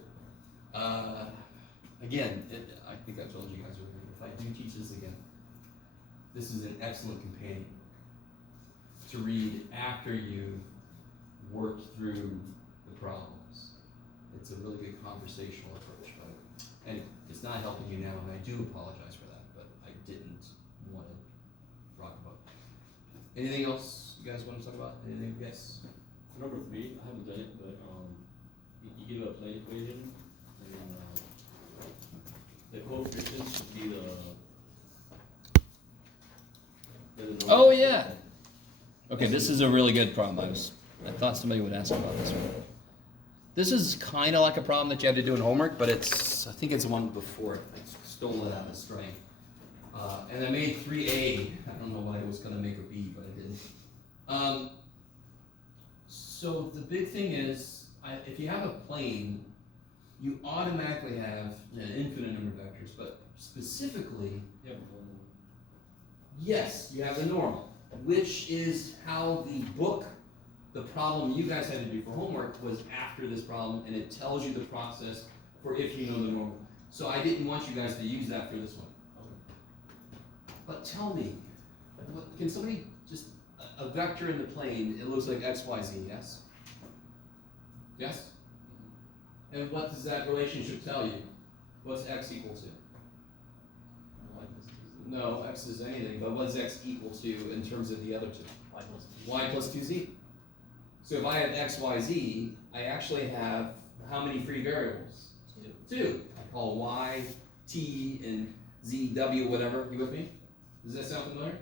Again, I think I told you guys earlier, if I do teach this again, this is an excellent companion to read after you've worked through the problems. It's a really good conversational approach, but anyway, it's not helping you now, and I do apologize for that, but I didn't want to rock the boat. Anything else you guys want to talk about? Anything? Yes? For number 3, I haven't done it, but you give a plane equation, and the coefficient should be the Oh yeah. Okay, this is a really good problem. I thought somebody would ask about this one. This is kind of like a problem that you have to do in homework, but I think it's the one before it. I stole it out of the string. And I made 3A. I don't know why I was going to make a B, but I didn't. So the big thing is, if you have a plane, you automatically have an infinite number of vectors, but specifically, yes, you have the normal, which is how the problem you guys had to do for homework was after this problem, and it tells you the process for if you know the normal. So I didn't want you guys to use that for this one. But tell me, can somebody just, a vector in the plane, it looks like x, y, z, yes? Yes? And what does that relationship tell you? What's x equal to? No, x is anything, but what is x equal to in terms of the other two? Y plus 2z. So if I have x, y, z, I actually have how many free variables? 2. I call y, t, and z, w, whatever. You with me? Does that sound familiar?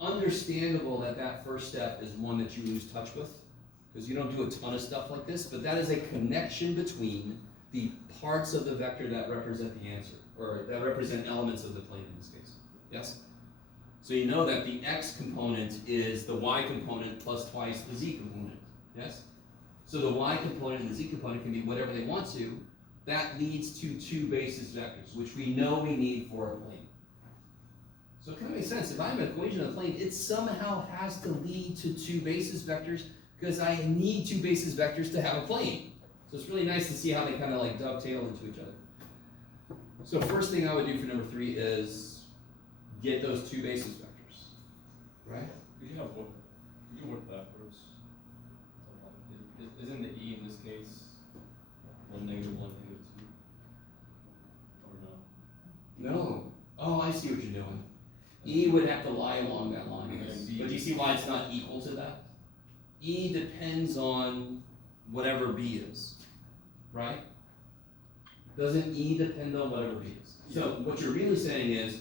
Understandable that first step is one that you lose touch with, because you don't do a ton of stuff like this, but that is a connection between the parts of the vector that represent the answer, or that represent elements of the plane in this case. Yes? So you know that the x component is the y component plus twice the z component. Yes? So the y component and the z component can be whatever they want to. That leads to 2 basis vectors, which we know we need for a plane. So it kind of makes sense. If I have an equation of a plane, it somehow has to lead to 2 basis vectors, because I need 2 basis vectors to have a plane. So it's really nice to see how they kind of like dovetail into each other. So first thing I would do for number 3 is get those 2 basis vectors, right? You can work backwards. Isn't the e in this case 1, negative 1, negative 2? Or no? No. Oh, I see what you're doing. E would have to lie along that line. Okay. But do you see why it's not equal to that? E depends on whatever B is, right? Doesn't E depend on whatever B is? So what you're really saying is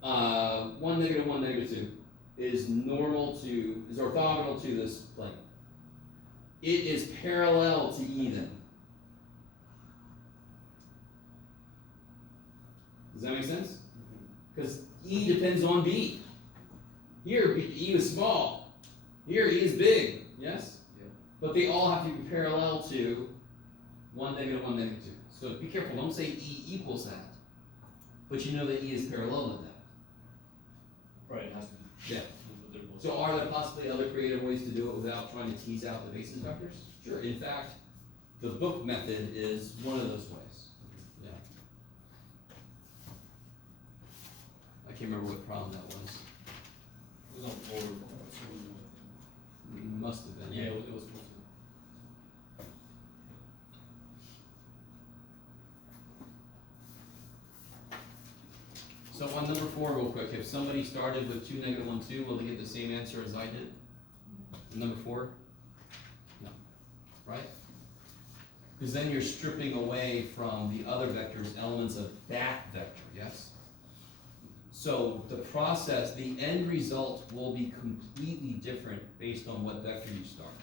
1, negative 1, negative 2 is orthogonal to this plane. It is parallel to E then. Does that make sense? Because E depends on B. Here, E is small. Here, E is big. Yes? Yeah. But they all have to be parallel to 1, negative 1, negative 2. So be careful. Don't say E equals that. But you know that E is parallel to that. Right, it has to be. Yeah. So are there possibly other creative ways to do it without trying to tease out the basis vectors? Sure. In fact, the book method is one of those ways. Yeah. I can't remember what problem that was. It was on forward. It must have been. Yeah, it was supposed to. So on number 4, real quick, if somebody started with 2, negative 1, 2, will they get the same answer as I did? Number 4? No. Right? Because then you're stripping away from the other vectors elements of that vector, yes? So the process, the end result will be completely different based on what vector you start.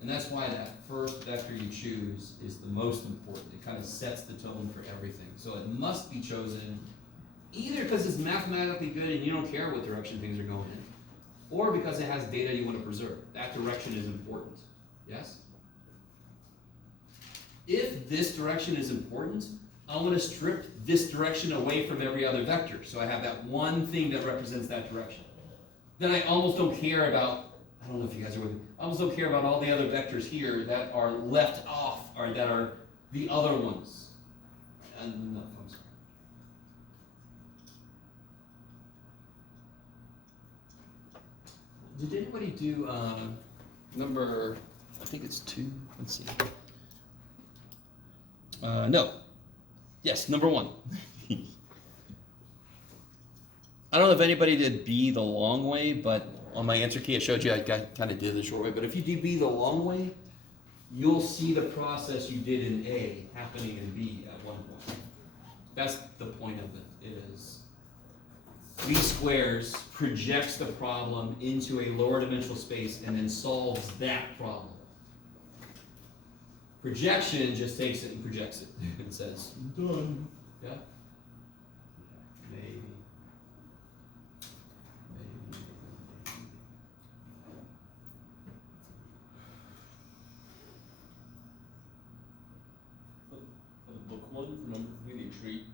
And that's why that first vector you choose is the most important. It kind of sets the tone for everything. So it must be chosen either because it's mathematically good and you don't care what direction things are going in, or because it has data you want to preserve. That direction is important, yes? If this direction is important, I want to strip this direction away from every other vector. So I have that one thing that represents that direction. Then I almost don't care about, I don't know if you guys are with me, I almost don't care about all the other vectors here that are left off, or that are the other ones. Enough, I'm sorry. Did anybody do number, I think it's 2, let's see. No. Yes, number 1. I don't know if anybody did B the long way, but on my answer key it showed you I kind of did the short way. But if you did B the long way, you'll see the process you did in A happening in B at one point. That's the point of it. It is least squares projects the problem into a lower dimensional space and then solves that problem. Projection just takes it and projects it and says, done. Yeah? Maybe. For the book one, for number 3, they treat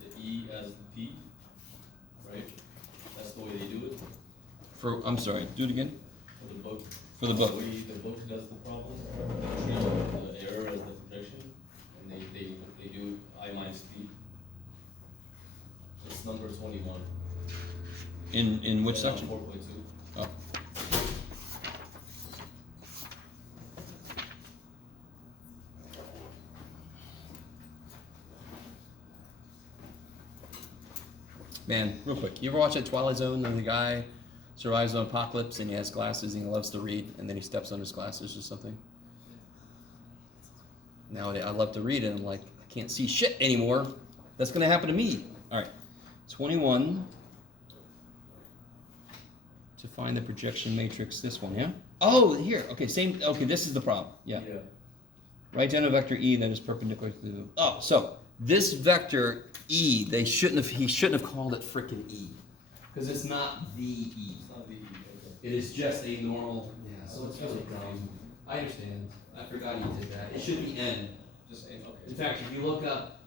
the E as the P, right? That's the way they do it. I'm sorry, do it again? For the book. For the book. The way the book does the problem, they treat the error as the projection, and they do I minus P. It's number 21. In which Yeah, section? 4.2. Oh. Man, real quick, you ever watch that Twilight Zone and the guy survives an apocalypse and he has glasses and he loves to read and then he steps on his glasses or something? Nowadays, I love to read and I'm like, I can't see shit anymore. That's gonna happen to me. All right, 21. To find the projection matrix, this one, yeah? Oh, here, okay, same, okay, this is the problem, yeah. Write down a vector E that is perpendicular to the, oh, so, this vector E, he shouldn't have called it frickin' E. Because it's not the E. It's not the E, okay. It is just a normal, yeah, so it's really dumb. I understand, I forgot you did that. It should be N. Just saying, okay. In fact, if you look up,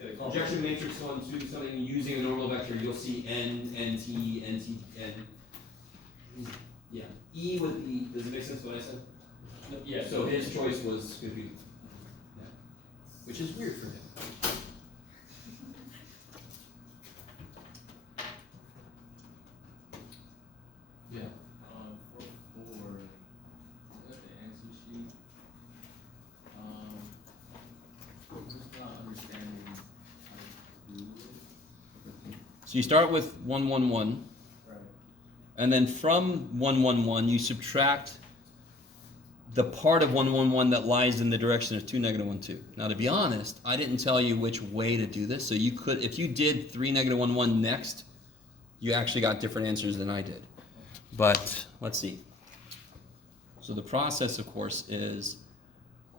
Yeah, they call it- projection matrix on to something using a normal vector, you'll see N, NT, NT, N. Yeah, E with E, does it make sense what I said? No, yeah. So his choice was confusing. Yeah. Which is weird for him. Yeah. For is that the answer sheet? I'm just not understanding how to do it. So you start with 1, 1, 1. Right. And then from 1, 1, 1, you subtract the part of 1, 1, 1 that lies in the direction of 2, negative 1, 2. Now, to be honest, I didn't tell you which way to do this. So you could, if you did 3, negative 1, 1 next, you actually got different answers than I did. But let's see. So the process, of course, is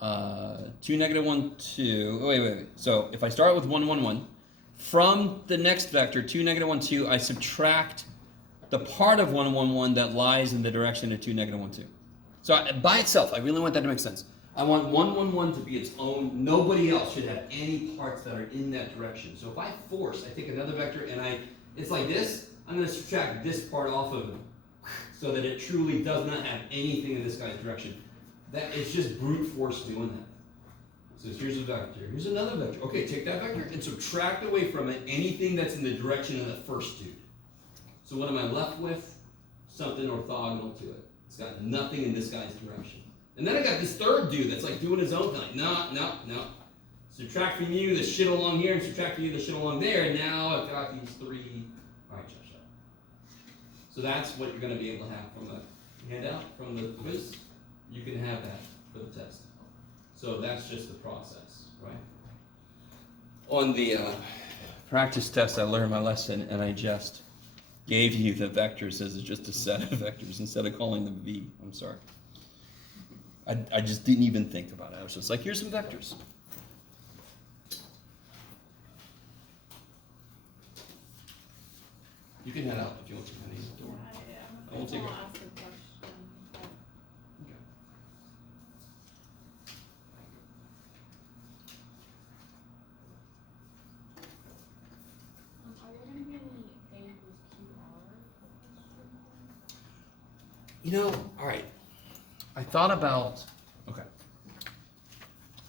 2, negative 1, 2. Wait. So if I start with 1, 1, 1, from the next vector, 2, negative 1, 2, I subtract the part of 1, 1, 1 that lies in the direction of 2, negative 1, 2. So by itself, I really want that to make sense. I want 1, 1, 1 to be its own. Nobody else should have any parts that are in that direction. So if I take another vector and it's like this, I'm going to subtract this part off of it so that it truly does not have anything in this guy's direction. That it's just brute force doing that. So here's a vector. Here's another vector. Okay, take that vector and subtract away from it anything that's in the direction of the first dude. So what am I left with? Something orthogonal to it. It's got nothing in this guy's direction. And then I got this third dude that's like doing his own thing. No. Subtract from you the shit along here and subtract from you the shit along there. And now I've got these 3. All right, shut up. So that's what you're going to be able to have from the handout, from the quiz. You can have that for the test. So that's just the process, right? On the practice test, I learned my lesson, and I just gave you the vectors as just a set of vectors instead of calling them V. I'm sorry. I just didn't even think about it. I was just like, here's some vectors. You can head out if you want to. Honey. Don't worry. I won't take it. I'll ask a question. Okay. Are there gonna be any A with QR? You know, all right. I thought about, okay.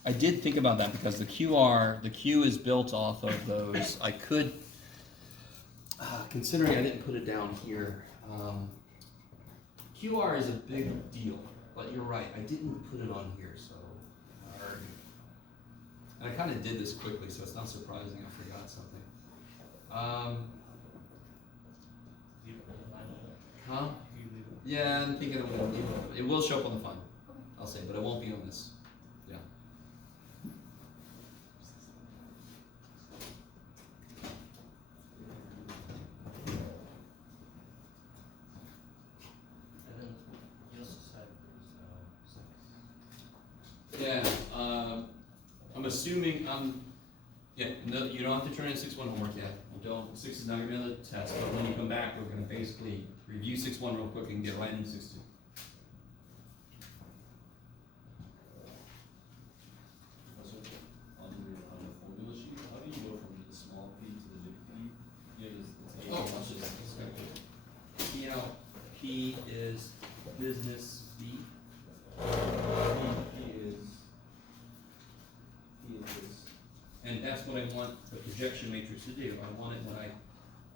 I did think about that because the Q is built off of those. I could, considering I didn't put it down here, QR is a big deal, but you're right, I didn't put it on here, so. And I kind of did this quickly, so it's not surprising I forgot something. Huh? Yeah, I'm thinking I'm gonna leave it. It will show up on the fund, I'll say, but it won't be on this. Yeah. And then you also said there's Yeah, I'm assuming, yeah, no, you don't have to turn in 6-1 homework yet. You don't, 6 is not gonna be on the test, but when you come back, we're gonna basically review 6-1 real quick and get right into 6-2. Also, on the formula sheet, how do you go from the small p to the big P? You know, it's like Oh. much as expected. P out, P is business B. P is this. And that's what I want the projection matrix to do. I want it, when I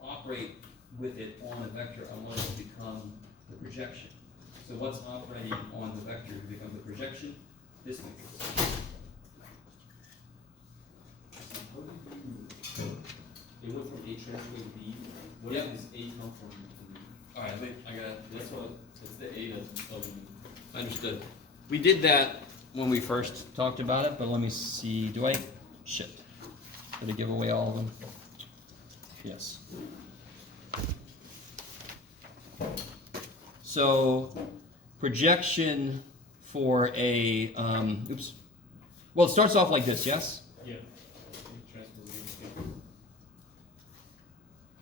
operate with it on a vector, I want it to become the projection. So what's operating on the vector to become the projection? This matrix. How did you, it went from A transpose B, where Yep. does A come from? Alright, wait, I got That's what, it's the A that's bugging me. understood. We did that when we first talked about it, but let me see, shit. Did I give away all of them? Yes. So, projection for a, oops. Well, it starts off like this, yes? Yeah. A transpose B.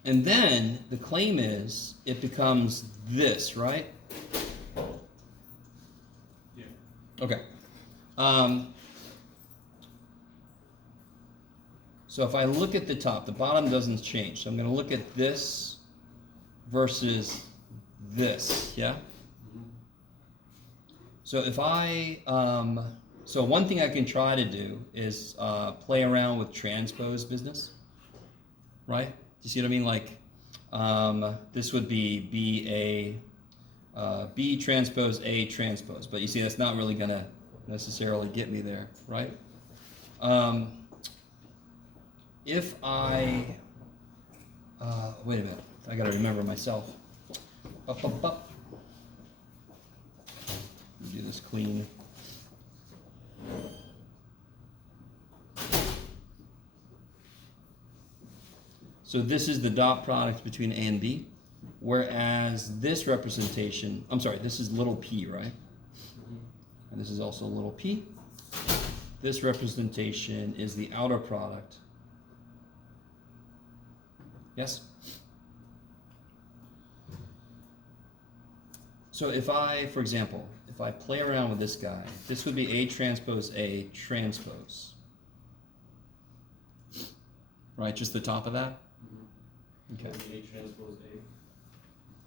And then the claim is it becomes this, right? Yeah. Okay. So if I look at the top, the bottom doesn't change. So I'm going to look at this versus this, yeah? So if I, so one thing I can try to do is play around with transpose business, right? Do you see what I mean? Like, this would be B transpose A transpose, but you see that's not really gonna necessarily get me there, right? If I, wait a minute, I gotta remember myself. Up. Do this clean. So this is the dot product between A and B, whereas this representation, I'm sorry, this is little p, right? And this is also little p. This representation is the outer product. Yes? So if I, for example, if I play around with this guy, this would be A transpose A transpose. Right, just the top of that? Okay. It would be A transpose A.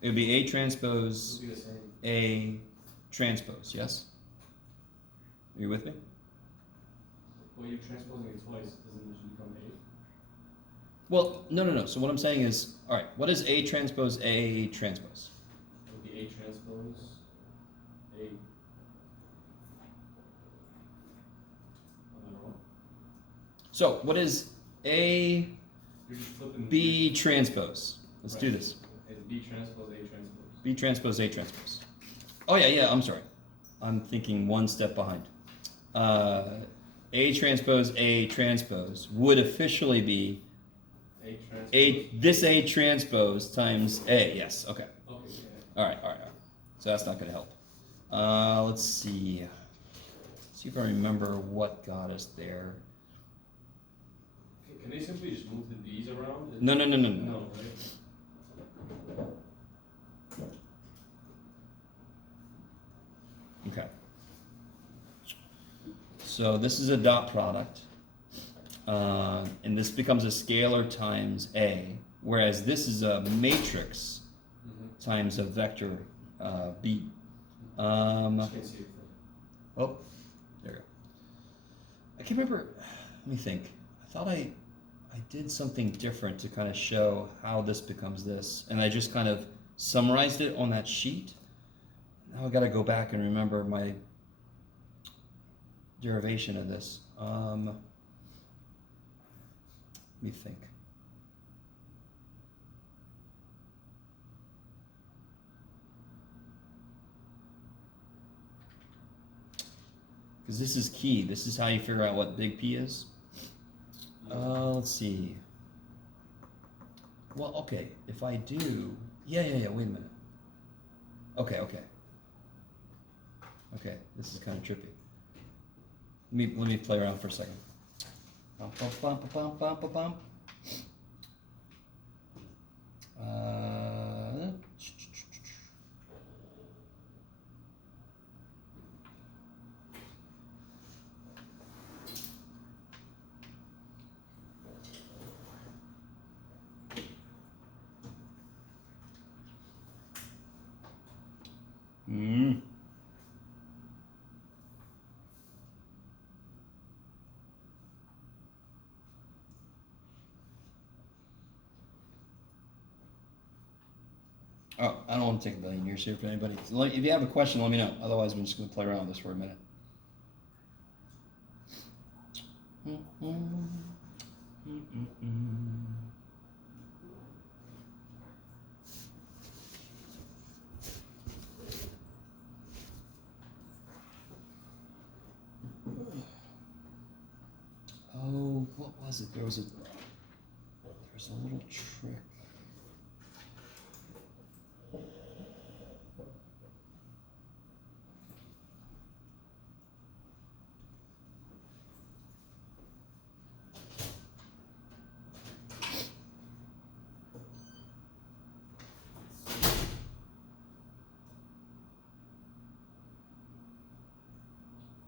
It would be A It transpose would be the same. A transpose, yes? Are you with me? Well, you're transposing it twice, doesn't it become A? Well, no. So what I'm saying is, all right, what is A transpose A transpose? It would be A transpose A. Am I wrong? So what is A You're just flipping. B transpose? Let's do this. It's B transpose A transpose. B transpose A transpose. Oh yeah, I'm sorry. I'm thinking one step behind. A transpose would officially be A this A transpose times A. Yes. Okay. Okay, yeah. All right. So that's not going to help. Let's see. See if I remember what got us there. Can they simply just move the D's around? No. No, right? Okay. So this is a dot product, and this becomes a scalar times A, whereas this is a matrix times a vector B. Can't see it. Oh, there you go. I can't remember. Let me think. I thought I did something different to kind of show how this becomes this, and I just kind of summarized it on that sheet. Now I got to go back and remember my derivation of this. Let me think. Because this is key. This is how you figure out what big P is. Let's see. Well, okay. If I do, yeah. Wait a minute. Okay. This is kind of trippy. Let me play around for a second. Bum, bum, bum, bum, bum, bum, bum. Oh, I don't want to take a billion years here for anybody. If you have a question, let me know. Otherwise, I'm just going to play around with this for a minute. Oh, what was it? There was a little trick.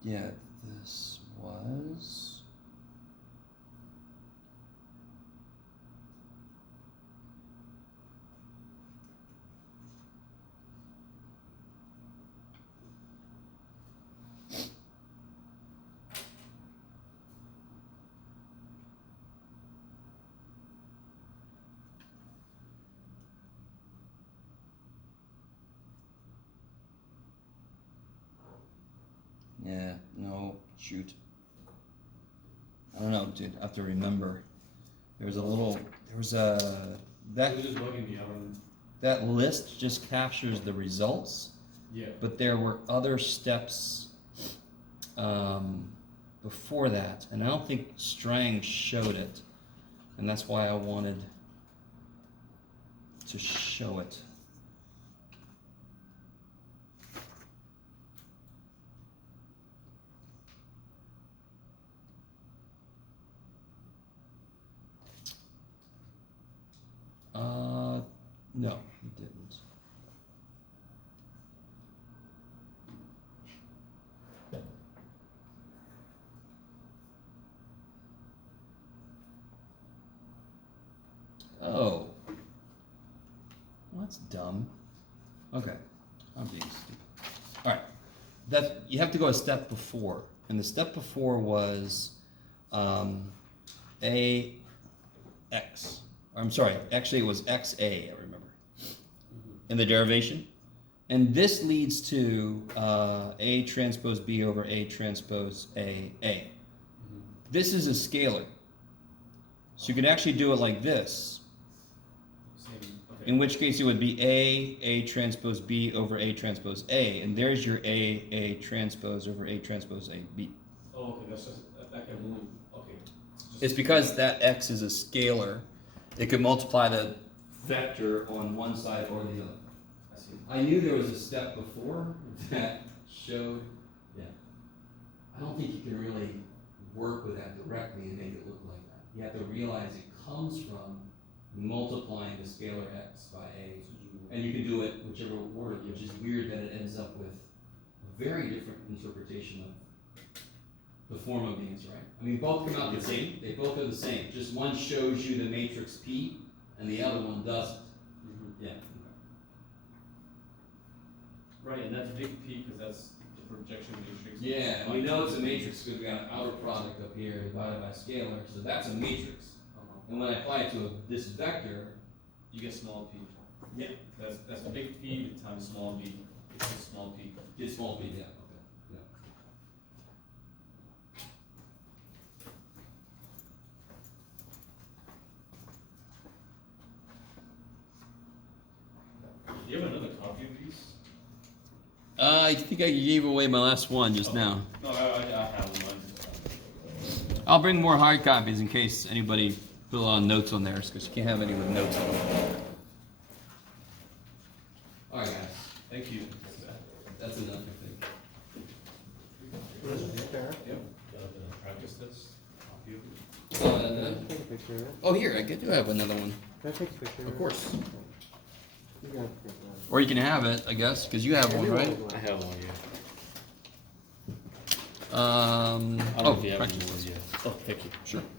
Yeah, this was. Yeah, no, shoot. I don't know, dude. I have to remember. That It was just bugging me. that list just captures the results, Yeah. but there were other steps before that, and I don't think Strang showed it, and that's why I wanted to show it. No, he didn't. Oh. Well, that's dumb. Okay. I'm being stupid. Alright. That you have to go a step before. And the step before was AX. I'm sorry, actually it was XA, I remember. In the derivation. And this leads to A transpose B over A transpose A. This is a scalar. So you can actually do it like this. In which case it would be A transpose B over A transpose A. And there's your A transpose over A transpose A B. okay, that's just, that can move, okay. It's because that x is a scalar. It could multiply the vector on one side or the other. I see. I knew there was a step before that showed, yeah. I don't think you can really work with that directly and make it look like that. You have to realize it comes from multiplying the scalar x by a, and you can do it whichever order, which is weird that it ends up with a very different interpretation of the formula beings, right? I mean, both come out the same, they both are the same, just one shows you the matrix P and the other one doesn't. Yeah. Right, and that's big P, because that's the projection matrix. Yeah, we know it's a matrix because we got an outer product up here divided by scalar, so that's a matrix. And when I apply it to this vector, You get small p. yeah, That's big P times small p, it's a small p. it's small p, yeah, okay, yeah. Do you have another copy of these? I think I gave away my last one just now. No, I have one. I'll bring more hard copies in case anybody put a lot of notes on theirs, because you can't have any with notes on them. Alright guys, Thank you. that's enough, I think. Yep. Practice this, copy of it. Take a picture of it. Oh, here, I do have another one. Can I take a picture of it? Of course. You got it. Or you can have it, I guess, because you have one, right? I have one, yeah. Oh, practice. Oh, thank you. Sure. have.